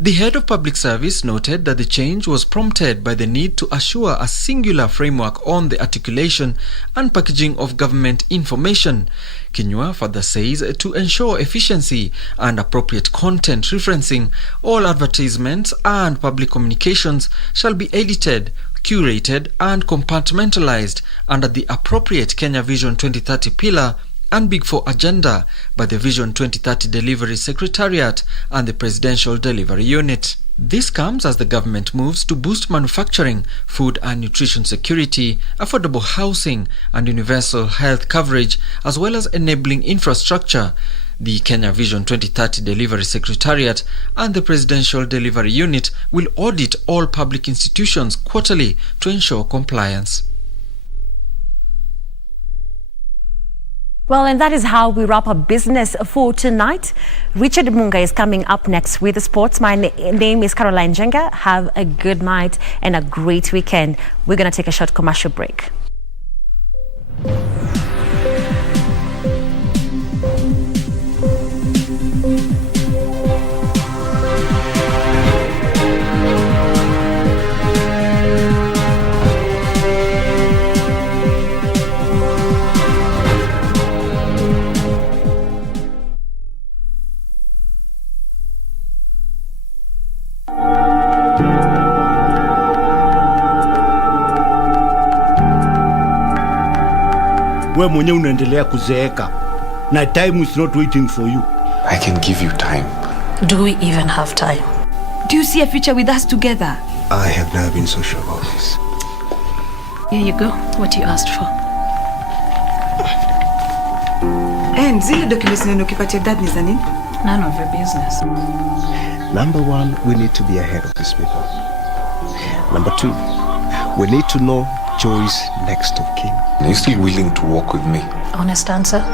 The head of public service noted that the change was prompted by the need to assure a singular framework on the articulation and packaging of government information. Kinyua further says to ensure efficiency and appropriate content referencing, all advertisements and public communications shall be edited, curated and compartmentalized under the appropriate Kenya Vision 2030 pillar and Big Four agenda by the Vision 2030 Delivery Secretariat and the Presidential Delivery Unit. This comes as the government moves to boost manufacturing, food and nutrition security, affordable housing and universal health coverage, as well as enabling infrastructure. The Kenya Vision 2030 Delivery Secretariat and the Presidential Delivery Unit will audit all public institutions quarterly to ensure compliance. Well, and that is how we wrap up business for tonight. Richard Munga is coming up next with the sports. My name is Caroline Jenga. Have a good night and a great weekend. We're going to take a short commercial break. Wewe mwenyewe unaendelea kuzeeka na time is not waiting for you. I can give you time. Do we even have time? Do you see a future with us together? I have never been so sure about this. Here you go, what you asked for. And zile documents ukipatia dad ni za nini? None of your business. Number one, we need to be ahead of these people. Number two, we need to know Joy's next of kin. Are you still willing to walk with me? Honest answer?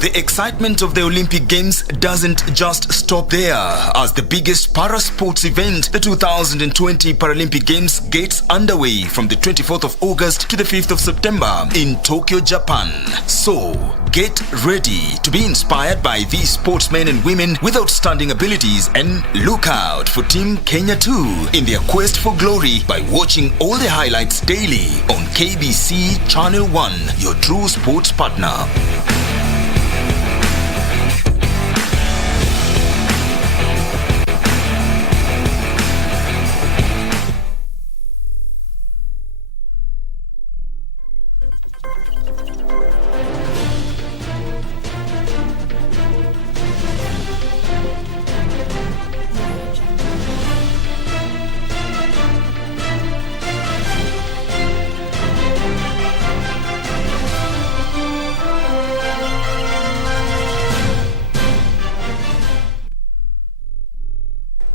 The excitement of the Olympic Games doesn't just stop there. As the biggest para-sports event, the 2020 Paralympic Games gets underway from the 24th of August to the 5th of September in Tokyo, Japan. So, get ready to be inspired by these sportsmen and women with outstanding abilities, and look out for Team Kenya too in their quest for glory by watching all the highlights daily on KBC Channel 1, your true sports partner.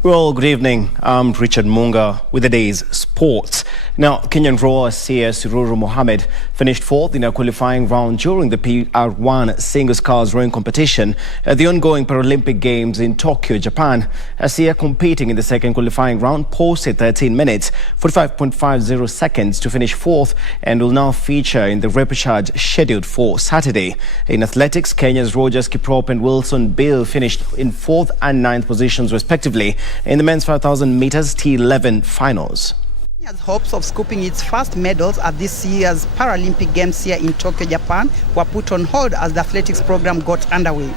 Well, good evening. I'm Richard Munga with the day's sports. Now, Kenyan rower CS Ruru Mohammed finished fourth in a qualifying round during the PR1 singles cars rowing competition at the ongoing Paralympic Games in Tokyo, Japan. Sia competing in the second qualifying round posted 13 minutes, 45.50 seconds to finish fourth and will now feature in the repechage scheduled for Saturday. In athletics, Kenya's Rogers Kiprop and Wilson Bill finished in fourth and ninth positions respectively in the men's 5,000 meters T11 finals. Kenya's hopes of scooping its first medals at this year's Paralympic Games here in Tokyo, Japan were put on hold as the athletics program got underway.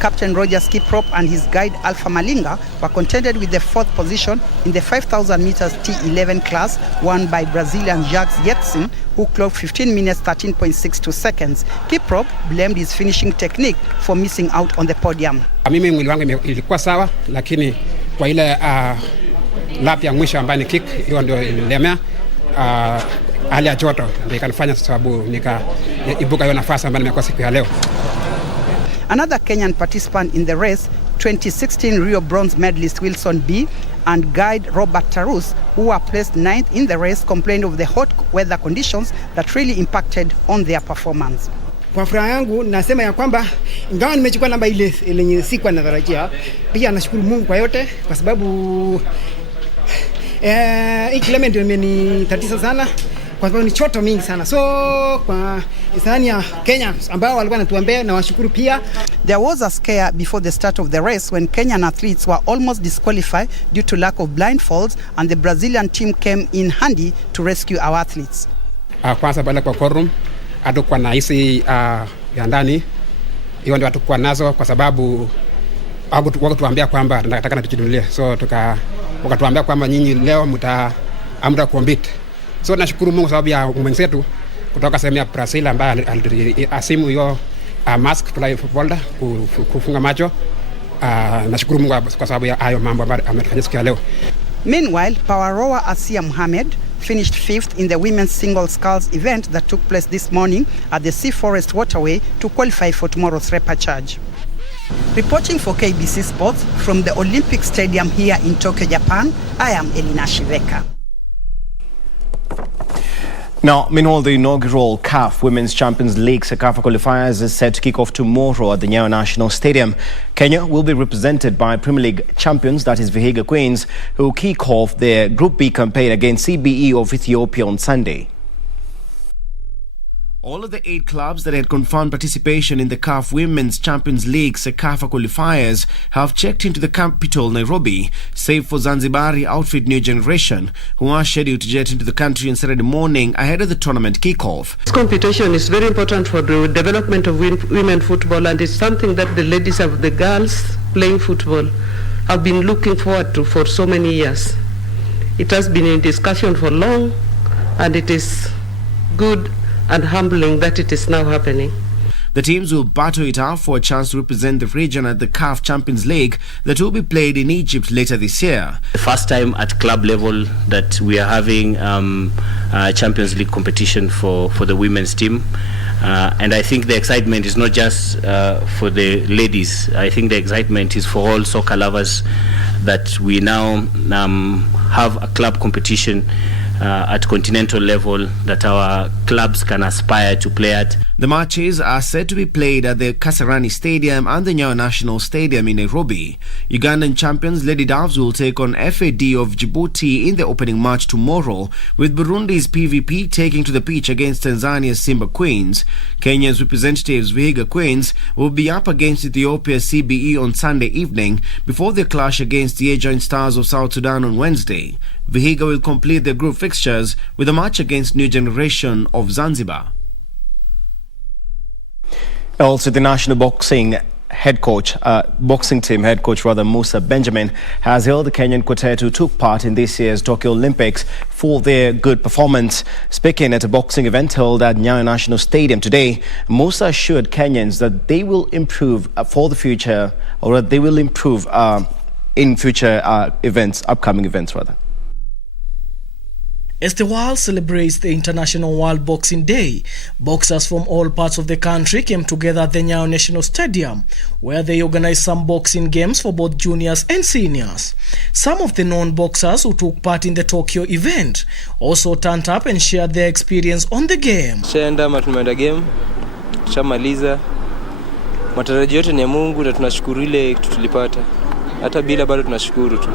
Captain Rogers Kiprop and his guide Alpha Malinga were contented with the fourth position in the 5,000 meters T11 class, won by Brazilian Jacques Yetsin, who clocked 15 minutes 13.62 seconds. Kiprop blamed his finishing technique for missing out on the podium. Mimi mwili wangu ilikuwa sawa, lakini kwa ile lap ya mwisho ambayo ni kick, hiyo ndio ililemea hali ya joto ndio ikanifanya sababu nikaibuka hiyo nafasi ambayo nimekuwa siku ya leo. Another Kenyan participant in the race, 2016 Rio bronze medalist Wilson B and guide Robert Tarus, who were placed 9th in the race, complained of the hot weather conditions that really impacted on their performance. Kwa furaha yangu nasema ya kwamba ingawa nimechukua namba ile yenye sikuwa natarajia, pia nashukuru Mungu kwa yote kwa sababu hii climate imenitatiza sana kwa sababu ni choto mingi sana. So kwa hisani ya Kenya ambao walikuwa natuambia na washukuru pia. There was a scare before the start of the race when Kenyan athletes were almost disqualified due to lack of blindfolds, and the Brazilian team came in handy to rescue our athletes. Kwanza baada kwa quorum hatukuwa na hisi ya ndani, hiyo ndio hatukuwa nazo kwa sababu wakatuambia kwamba nataka tujinunulie, so wakatuambia kwamba nyinyi leo amta compete. So nashukuru Mungu sababu ya mwenzetu kutoka sehemu ya Brazil ambaye aliasimu hiyo mask fly footballer kufunga macho. Nashukuru Mungu kwa sababu ya hayo mambo ambayo amefanya siku ya leo. Meanwhile, Arora Asia Mohammed finished 5th in the women's single sculls event that took place this morning at the Sea Forest Waterway to qualify for tomorrow's repechage. Reporting for KBC Sports from the Olympic Stadium here in Tokyo, Japan, I am Elina Shiveka. Now, meanwhile, the inaugural CAF Women's Champions League CECAFA qualifiers is set to kick off tomorrow at the Nyayo National Stadium. Kenya will be represented by Premier League champions, that is Vihiga Queens, who kick off their Group B campaign against CBE of Ethiopia on Sunday. All of the 8 clubs that had confirmed participation in the CAF Women's Champions League CECAFA qualifiers have checked into the capital, Nairobi, save for Zanzibari outfit New Generation, who are scheduled to jet into the country on Saturday morning ahead of the tournament kickoff. This competition is very important for the development of women football, and it's something that the ladies of the girls playing football have been looking forward to for so many years. It has been in discussion for long, and it is good and humbling that it is now happening. The teams will battle it out for a chance to represent the region at the CAF Champions League that will be played in Egypt later this year. The first time at club level that we are having a Champions League competition for the women's team. And I think the excitement is not just for the ladies. I think the excitement is for all soccer lovers that we now have a club competition at continental level that our clubs can aspire to play at. The matches are set to be played at the Kasarani Stadium and the Nyayo National Stadium in Nairobi. Ugandan champions Lady Doves will take on FAD of Djibouti in the opening match tomorrow, with Burundi's PVP taking to the pitch against Tanzania's Simba Queens. Kenya's representatives Vihiga Queens will be up against Ethiopia's CBE on Sunday evening before they clash against the A-Joint Stars of South Sudan on Wednesday. Vihiga will complete their group fixtures with a match against New Generation of Zanzibar. Also, the national boxing team head coach Musa Benjamin has hailed the Kenyan quartet who took part in this year's Tokyo Olympics for their good performance. Speaking at a boxing event held at Nyayo National Stadium today, Musa assured Kenyans that they will improve for the future, or that they will improve in future upcoming events rather. As the world celebrates the International World Boxing Day, boxers from all parts of the country came together at the Nyayo National Stadium, where they organized some boxing games for both juniors and seniors. Some of the known boxers who took part in the Tokyo event also turned up and shared their experience on the game. Tumeenda game, tushamaliza. Matarajio yote ni ya Mungu na tunashukuru ile kitu tulipata. Hata bila bado tunashukuru tu.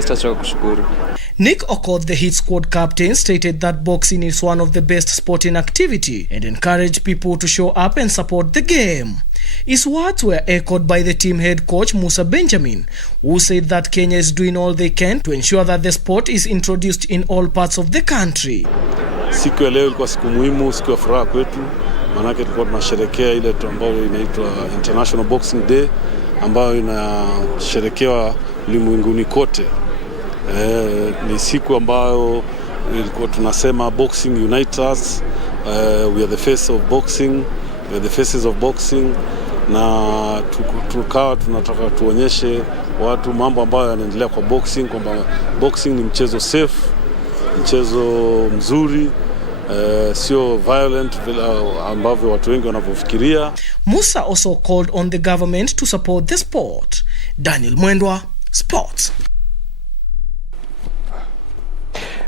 Sitachoka kushukuru. Nick Okoth, the Hit Squad captain, stated that boxing is one of the best sporting activity and encouraged people to show up and support the game. His words were echoed by the team head coach Musa Benjamin, who said that Kenya is doing all they can to ensure that the sport is introduced in all parts of the country. Siku ya leo ilikuwa siku muhimu, siku ya furaha kwetu, manake tulikuwa tunasherehekea ile ambayo inaitwa International Boxing Day, ambayo inasherehekewa ulimwenguni kote. Ni siku ambayo ilikuwa tunasema boxing unites us, we are the face of boxing, we are the faces of boxing, na tukawa tunataka tuonyeshe watu mambo ambayo yanaendelea kwa boxing, kwamba boxing ni mchezo safe, mchezo mzuri, sio violent vile ambavyo watu wengi wanavyofikiria. Musa also called on the government to support the sport. Daniel Mwendwa, Sports.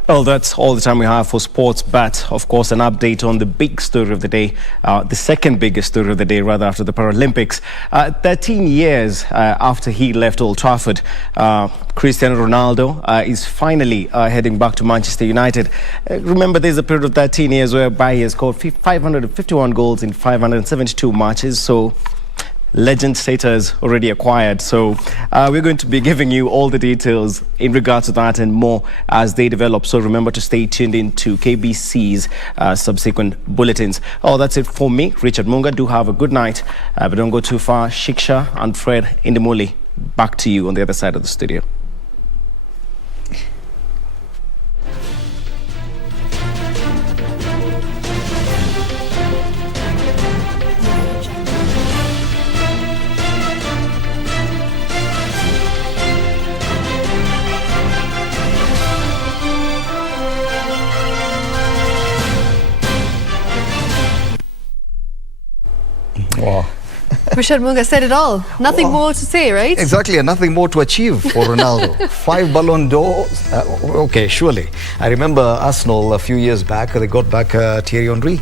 Well, that's all the time we have for sports, but of course an update on the big story of the day, the second biggest story of the day rather, after the Paralympics. 13 years after he left Old Trafford, Cristiano Ronaldo is finally heading back to Manchester United. Remember, there's a period of 13 years whereby he has scored 551 goals in 572 matches, so legend status already acquired. So we're going to be giving you all the details in regards to that and more as they develop. So remember to stay tuned in to KBC's subsequent bulletins. Oh, that's it for me, Richard Munga. Do have a good night, but don't go too far. Shiksha and Fred Indimuli, back to you on the other side of the studio. Richard Munga said it all. Nothing more to say, right? Exactly, and nothing more to achieve for Ronaldo. 5 Ballon d'Ors. Okay, surely. I remember Arsenal a few years back, they got back Thierry Henry.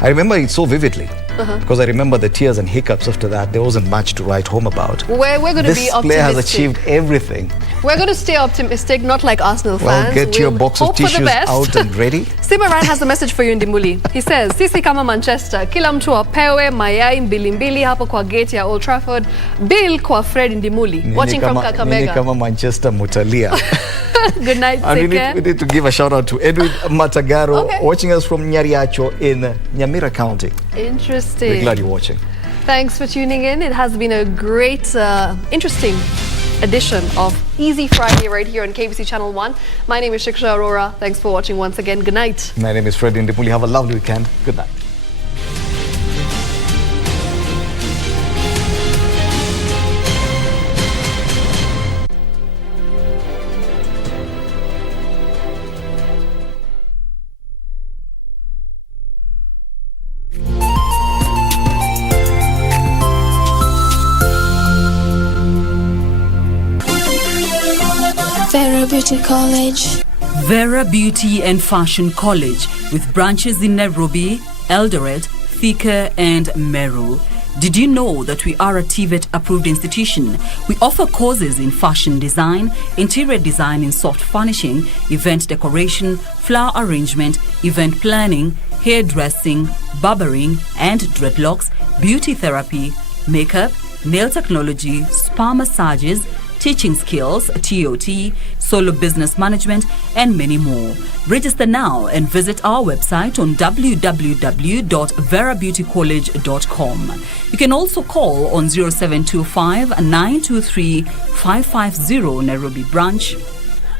I remember it so vividly. Because I remember the tears and hiccups after that. There wasn't much to write home about. We're going to be optimistic. This player has achieved everything. We're going to stay optimistic, not like Arsenal fans. Well, get your box of tissues out and ready. Simaran has a message for you, Indimuli. He says, sisi kama Manchester, kila mtu apewe mayai mbili hapo kwa gate ya Old Trafford. Bill kwa Fred Indimuli. Watching from Kakamega. Nini kama Manchester mutalia. Good night, and we need to give a shout out to Edwin Matagaro, watching us from Nyariacho in Nyamira County. Interesting. We're glad you're watching. Thanks for tuning in. It has been a great, interesting edition of Easy Friday right here on KBC Channel 1. My name is Shiksha Arora. Thanks for watching once again. Good night. My name is Fred Indimuli. Have a lovely weekend. Good night. Vera Beauty College. Vera Beauty and Fashion College, with branches in Nairobi, Eldoret, Thika and Meru. Did you know that we are a TVET approved institution? We offer courses in fashion design, interior design in soft furnishing, event decoration, flower arrangement, event planning, hairdressing, barbering and dreadlocks, beauty therapy, makeup, nail technology, spa massages, teaching skills, TOT, solo business management, and many more. Register now and visit our website on www.verabeautycollege.com. You can also call on 0725-923-550 Nairobi branch,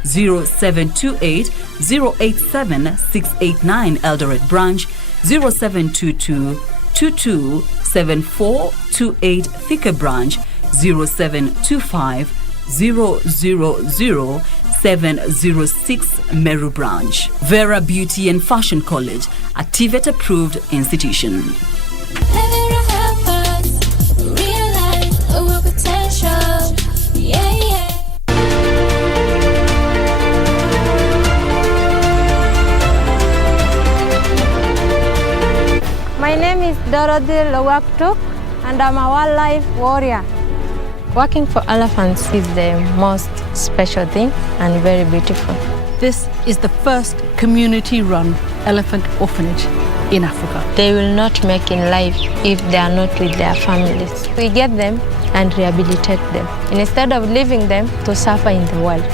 0728-087-689 Eldoret branch, 0722-227428 Thika branch, 0725-000-706 Meru branch. Vera Beauty and Fashion College, a TVET approved institution. My name is Dorothy Lowaktuk and I'm a wildlife warrior. Working for elephants is the most special thing and very beautiful. This is the first community-run elephant orphanage in Africa. They will not make in life if they are not with their families. We get them and rehabilitate them instead of leaving them to suffer in the wild.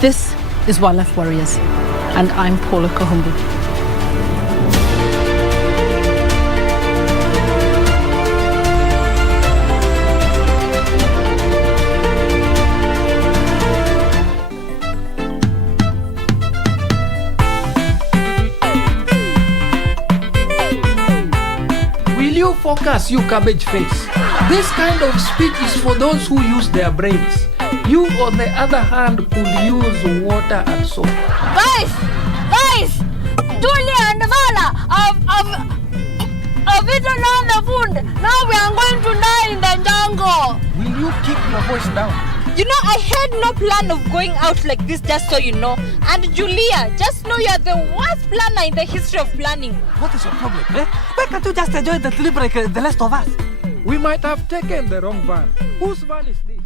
This is Wildlife Warriors, and I'm Paula Kahumbu. Focus, you cabbage face. This kind of speech is for those who use their brains. You, on the other hand, could use water and soap. Guys! Julia and Vala, I've eaten all the food. Now we are going to die in the jungle. Will you keep your voice down? You know, I had no plan of going out like this, just so you know. And Julia, just know you are the worst planner in the history of planning. What is your problem, eh? Why can't you just enjoy the trip like the rest of us? We might have taken the wrong van. Whose van is this?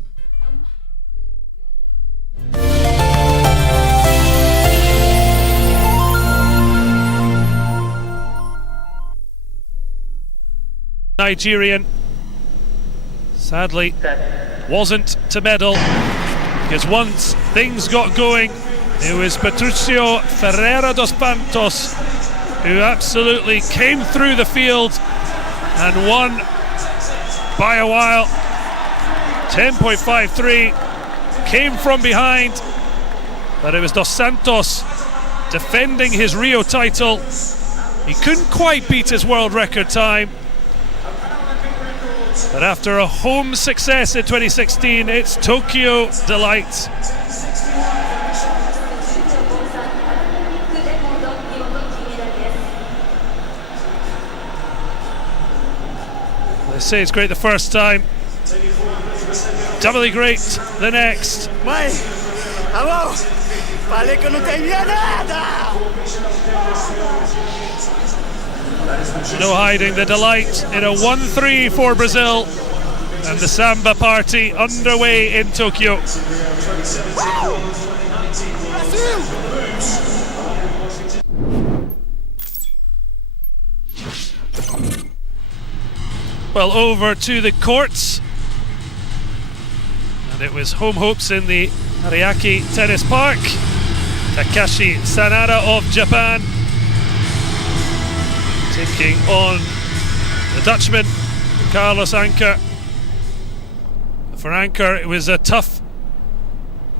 Nigerian, sadly, wasn't to medal, because once things got going, it was Patricio Ferreira dos Santos who absolutely came through the field and won by a while. 10.53, came from behind, but it was Dos Santos defending his Rio title. He couldn't quite beat his world record time, but after a home success in 2016, it's Tokyo delight. The say it's great the first time, doubly great the next. No hiding the delight in a 1-3 for Brazil, and the samba party underway in Tokyo. Well, over to the courts, and it was home hopes in the Ariake Tennis Park. Takashi Sanada of Japan taking on the Dutchman Carlos Anker. For Anker, it was a tough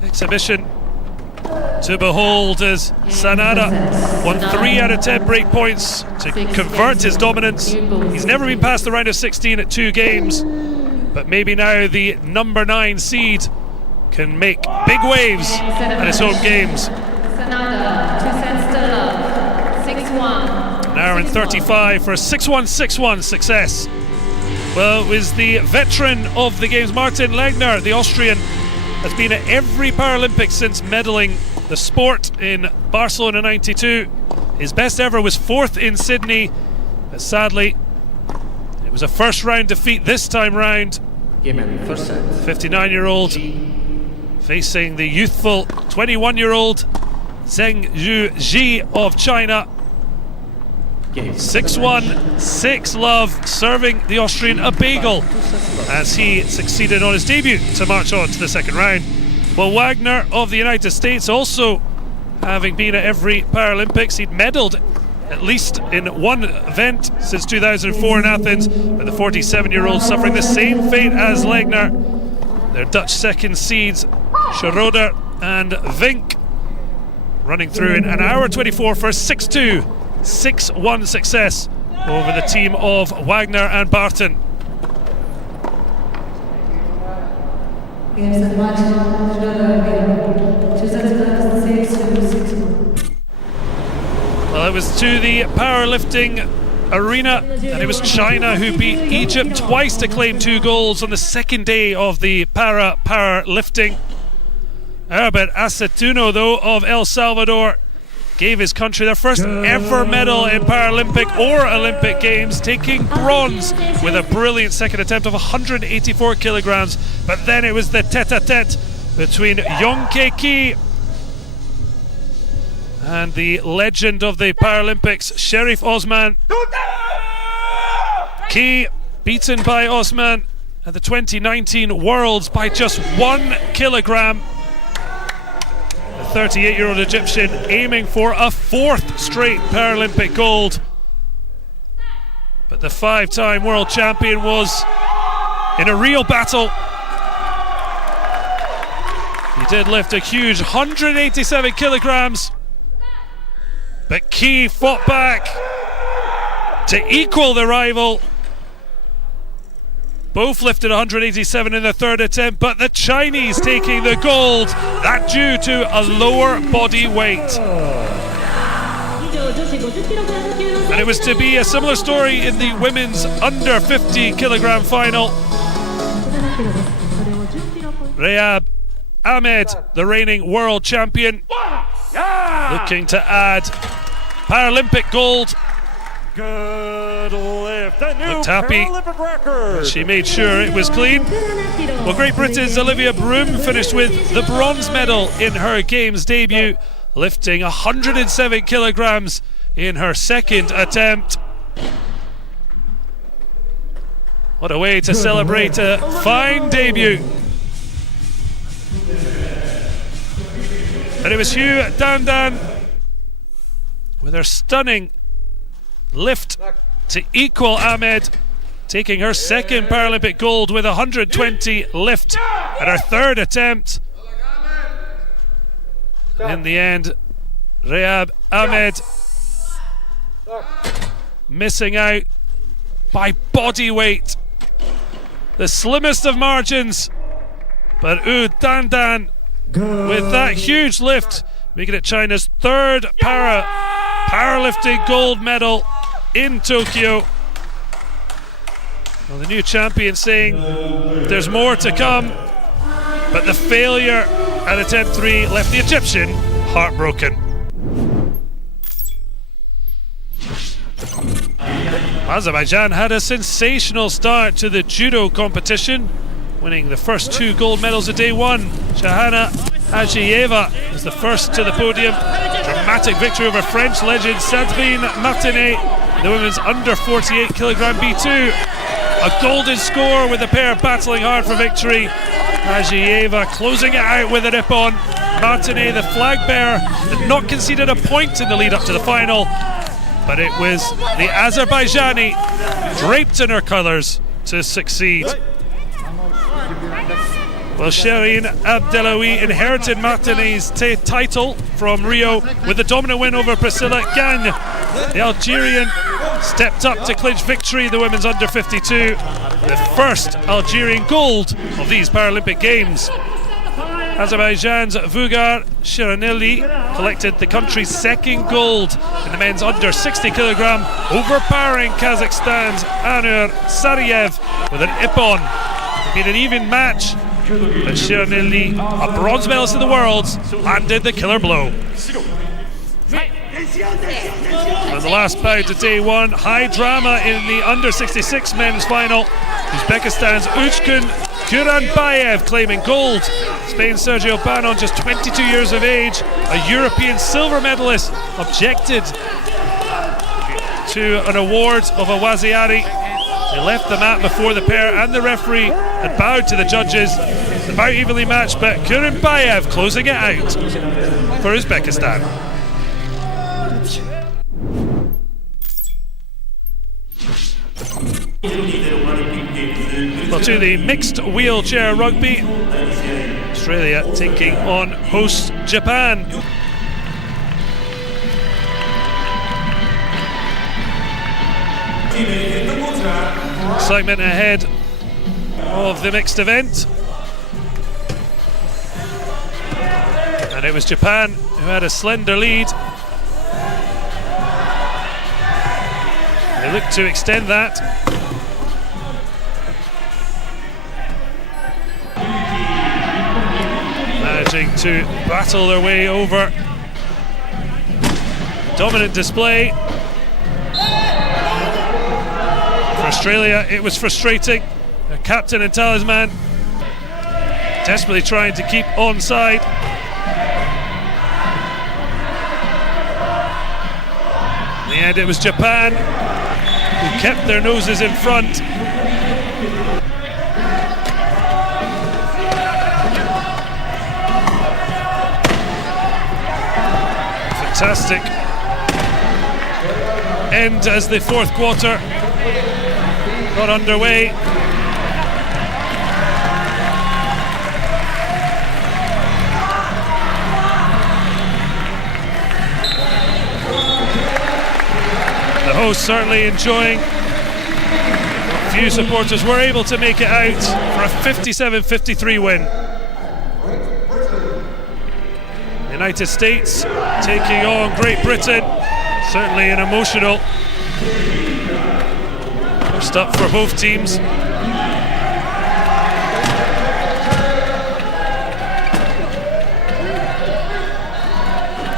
exhibition to behold as Sanada won 3 out of 10 break points to convert his dominance. He's never been past the round of 16 at 2 games, but maybe now the number 9 seed can make big waves at his home games. An hour and 35 for a 6-1, 6-1 success. Well, it was the veteran of the games, Martin Legner, the Austrian, has been at every Paralympics since medaling the sport in Barcelona 92. His best ever was 4th in Sydney, but sadly it was a first round defeat this time round. 59-year-old facing the youthful 21-year-old Zheng Yuji of China. 6-1, 6-love, serving the Austrian a bagel as he succeeded on his debut to march on to the second round. Well, Wagner of the United States, also having been at every Paralympics, he'd medalled at least in one event since 2004 in Athens, but the 47-year-old suffering the same fate as Legner. Their Dutch second seeds, Schroeder and Vink, running through in an hour 24 for a 6-2, 6-1 success over the team of Wagner and Barton. Well, it was to the powerlifting arena, and it was China who beat Egypt twice to claim 2 golds on the second day of the powerlifting. Herbert Aceituno, though, of El Salvador, gave his country their first ever medal in Paralympic or Olympic Games, taking bronze with a brilliant second attempt of 184 kilograms. But then it was the tete-a-tete between Yongke Ki and the legend of the Paralympics, Sherif Osman. Ki beaten by Osman at the 2019 Worlds by just 1 kilogram. The 38-year-old Egyptian aiming for a 4th straight Paralympic gold. But the 5-time world champion was in a real battle. He did lift a huge 187 kilograms, but Ki fought back to equal the rival. Both lifted 187 in the third attempt, but the Chinese taking the gold, that due to a lower body weight. And it was to be a similar story in the women's under 50 kilogram final. Rehab Ahmed, the reigning world champion, looking to add Paralympic gold. Good lift. Looked happy. She made sure it was clean. Well, Great Britain's Olivia Broom finished with the bronze medal in her Games debut, lifting 107 kilograms in her second attempt. What a way to celebrate a fine debut. And it was Hugh Dandan with her stunning lift to equal Ahmed, taking her second Paralympic gold with 120 lift at her third attempt. And in the end, Rehab Ahmed missing out by body weight. The slimmest of margins, but Dandan with that huge lift, making it China's third powerlifting gold medal in Tokyo. Well, the new champion saying there's more to come, but the failure at attempt 3 left the Egyptian heartbroken. Azerbaijan had a sensational start to the judo competition, winning the first 2 gold medals of day 1. Shahana Ajiyeva was the first to the podium. Dramatic victory over French legend Sandrine Martinet, the women's under 48 kilogram B2. A golden score with the pair battling hard for victory. Ajiyeva closing it out with a rip-on. Martinet, the flag bearer, had not conceded a point in the lead up to the final, but it was the Azerbaijani, draped in her colours, to succeed. Well, Shireen Abdellaoui inherited Martinet's title from Rio with the dominant win over Priscilla Gagne. The Algerian stepped up to clinch victory, the women's under 52, the first Algerian gold of these Paralympic Games. Azerbaijan's Vugar Shiraneli collected the country's second gold in the men's under 60 kilogram, overpowering Kazakhstan's Anur Sariev with an ippon. It's been an even match, but Shiraneli, a bronze medalist in the Worlds, landed the killer blow. And the last bout of day 1, high drama in the under 66 men's final. Uzbekistan's Uchkun Kuranbayev claiming gold. Spain's Sergio Banon, just 22 years of age, a European silver medalist, objected to an award of a waziari. They left the mat before the pair and the referee had bowed to the judges. The bout evenly matched, but Kuranbayev closing it out for Uzbekistan. Well, to the mixed wheelchair rugby, Australia taking on host Japan. Excitement ahead of the mixed event. And it was Japan who had a slender lead. They look to extend that. Managing to battle their way over. Dominant display. For Australia, it was frustrating. Their captain and talisman desperately trying to keep onside. In the end, it was Japan who kept their noses in front. Fantastic end as the fourth quarter got underway. The hosts certainly enjoying. Few supporters were able to make it out for a 57-53 win. United States taking on Great Britain. Certainly an emotional first up for both teams.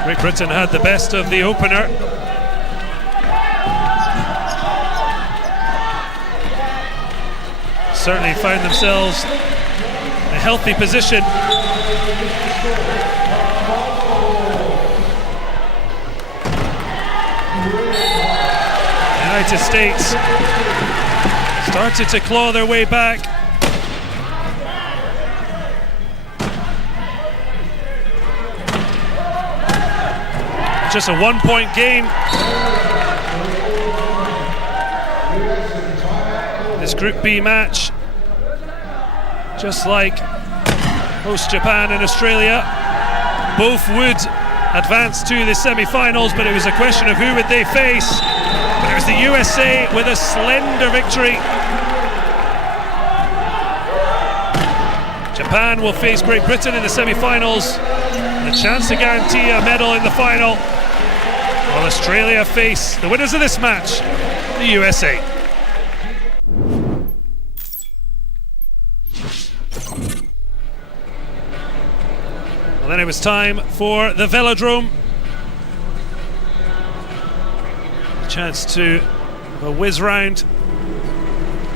Great Britain had the best of the opener. Certainly found themselves in a healthy position. United States started to claw their way back. Just a 1-point game. This Group B match, just like host Japan and Australia, both would advance to the semi-finals, but it was a question of who would they face. But it was the USA with a slender victory. Japan will face Great Britain in the semi-finals, and a chance to guarantee a medal in the final, while Australia face the winners of this match, the USA. then it was time for the velodrome. A chance to have a whiz round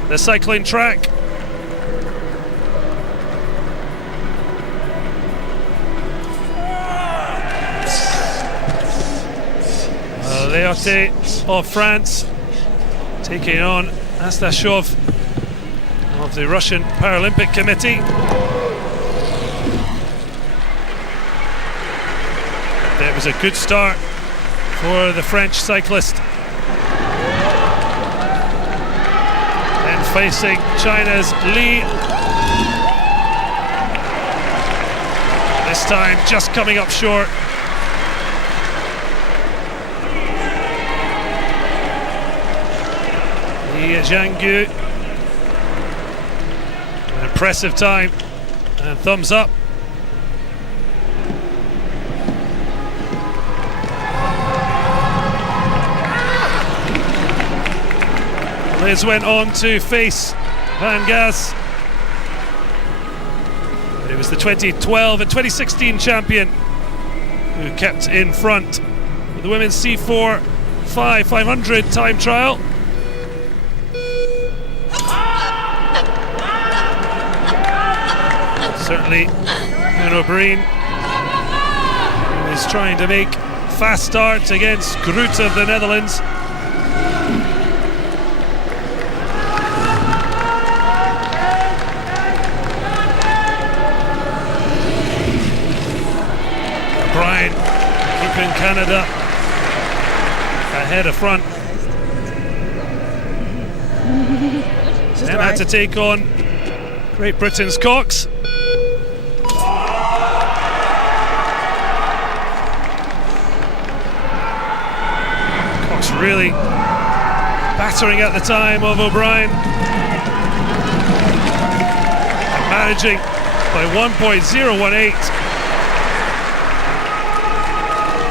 the cycling track. Leote of France taking on Astashov of the Russian Paralympic Committee. It was a good start for the French cyclist. And facing China's Li. This time just coming up short. Zhanggu, an impressive time, and thumbs up. Liz went on to face Van Gas, but it was the 2012 and 2016 champion who kept in front with the women's C4 500 time trial. Certainly, Bruno Breen is trying to make fast starts against Groot of the Netherlands. Brian keeping Canada ahead of front. Then had to take on Great Britain's Cox. Really battering at the time of O'Brien, and managing by 1.018.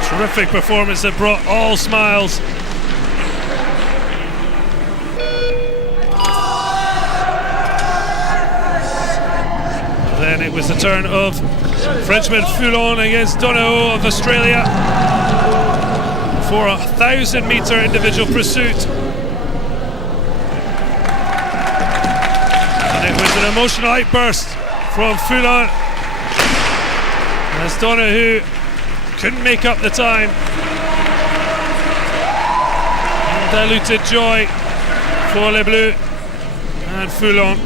Terrific performance that brought all smiles. Then it was the turn of Frenchman Foulon against Donahoe of Australia for a 1,000-meter individual pursuit. And it was an emotional outburst from Foulon as Donahoe couldn't make up the time. Diluted joy for Les Bleus and Foulon.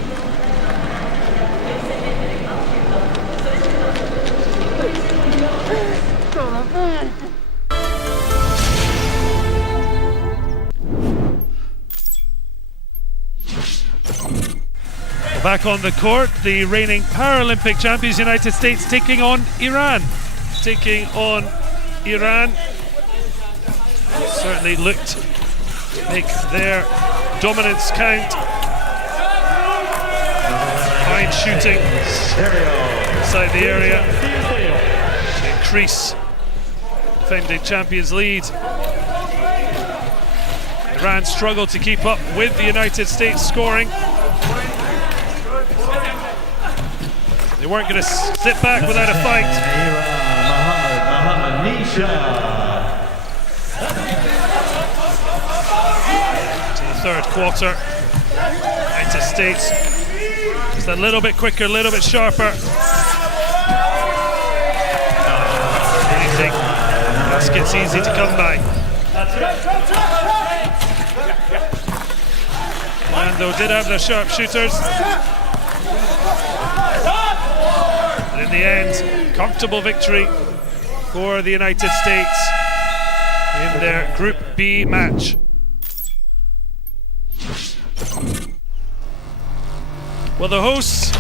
Back on the court, the reigning Paralympic champions United States taking on Iran. Certainly looked to make their dominance count. Fine shooting inside the area to increase defending champions' lead. Iran struggled to keep up with the United States scoring. They weren't going to sit back without a fight. To the third quarter, United States just a little bit quicker, a little bit sharper. Easy. Basket's easy to come by. Orlando did have their sharp shooters. In the end, comfortable victory for the United States in their Group B match. Well, the hosts,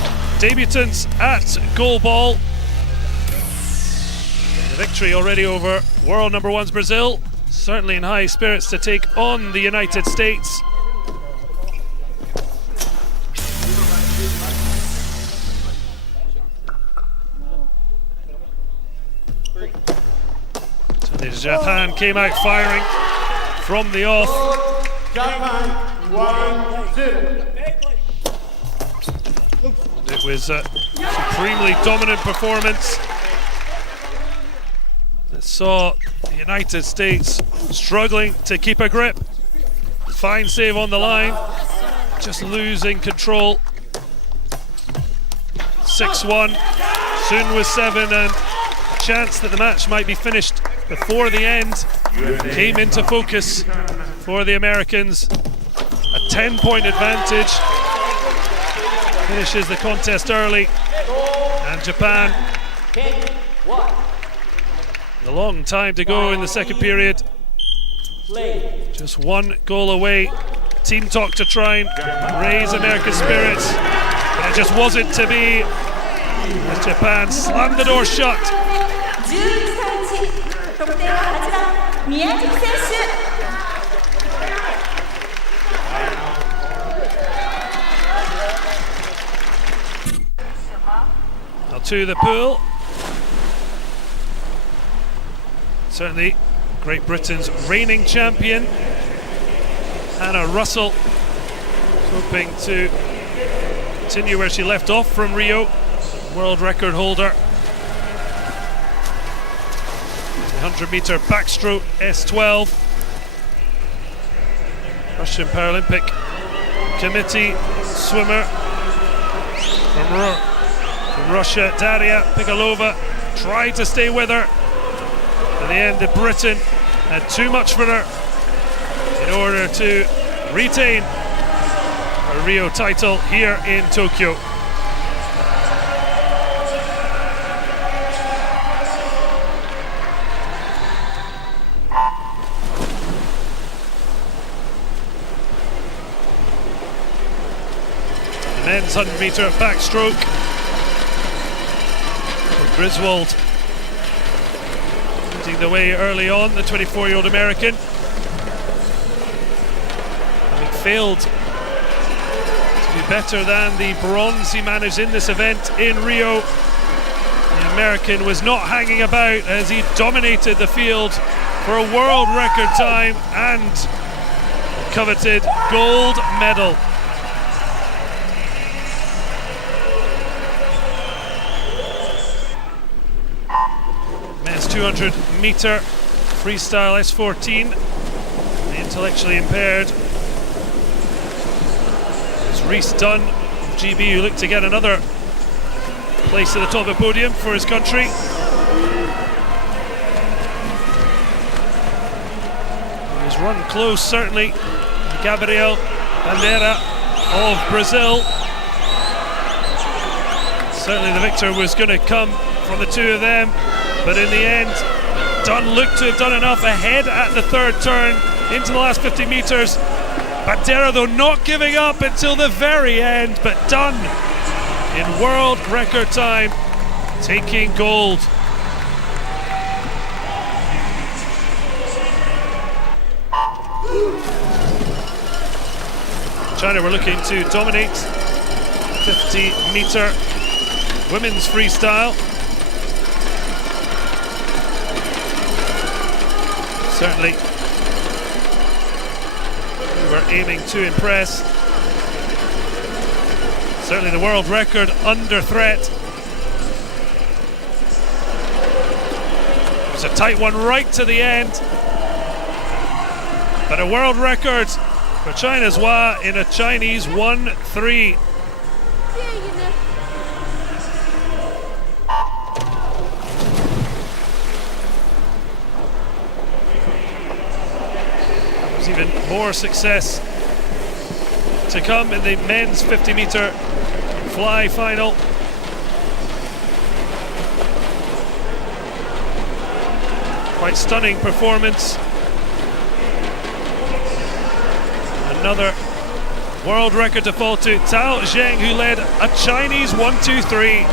debutants at goalball. The victory already over world number one's Brazil. Certainly in high spirits to take on the United States. Japan came out firing from the off. Japan 1-0. It was a supremely dominant performance saw the United States struggling to keep a grip. Fine save on the line, just losing control. 6-1, soon was 7, and a chance that the match might be finished before the end came into focus for the Americans. A 10-point advantage finishes the contest early, and Japan, a long time to go in the second period, just 1 goal away. Team talk to try and raise American spirits, but it just wasn't to be as Japan slammed the door shut. Now to the pool. Certainly Great Britain's reigning champion, Hannah Russell, hoping to continue where she left off from Rio, world record holder. 100-meter backstroke S12. Russian Paralympic Committee swimmer from Russia, Daria Pigalova, tried to stay with her. In the end, Britain had too much for her in order to retain a Rio title here in Tokyo. The men's 100-meter backstroke. Griswold leading the way early on, the 24-year-old American. Having failed to be better than the bronze he managed in this event in Rio, the American was not hanging about as he dominated the field for a world record time and coveted gold medal. Men's 200-meter freestyle S14. The intellectually impaired is Rhys Dunn of GB, who looked to get another place at the top of the podium for his country. He was run close, certainly. Gabriel Bandeira of Brazil. Certainly the victor was going to come from the two of them, but in the end, Dunn looked to have done enough ahead at the third turn into the last 50 metres. Bandeira, though, not giving up until the very end, but Dunn in world record time taking gold. China were looking to dominate 50-metre women's freestyle. Certainly we were aiming to impress. Certainly the world record under threat. It was a tight one right to the end, but a world record for China's Hua in a Chinese 1-3. There's even more success to come in the men's 50-meter fly final. Quite stunning performance. Another world record to fall to. Tao Zheng, who led a Chinese 1-2-3.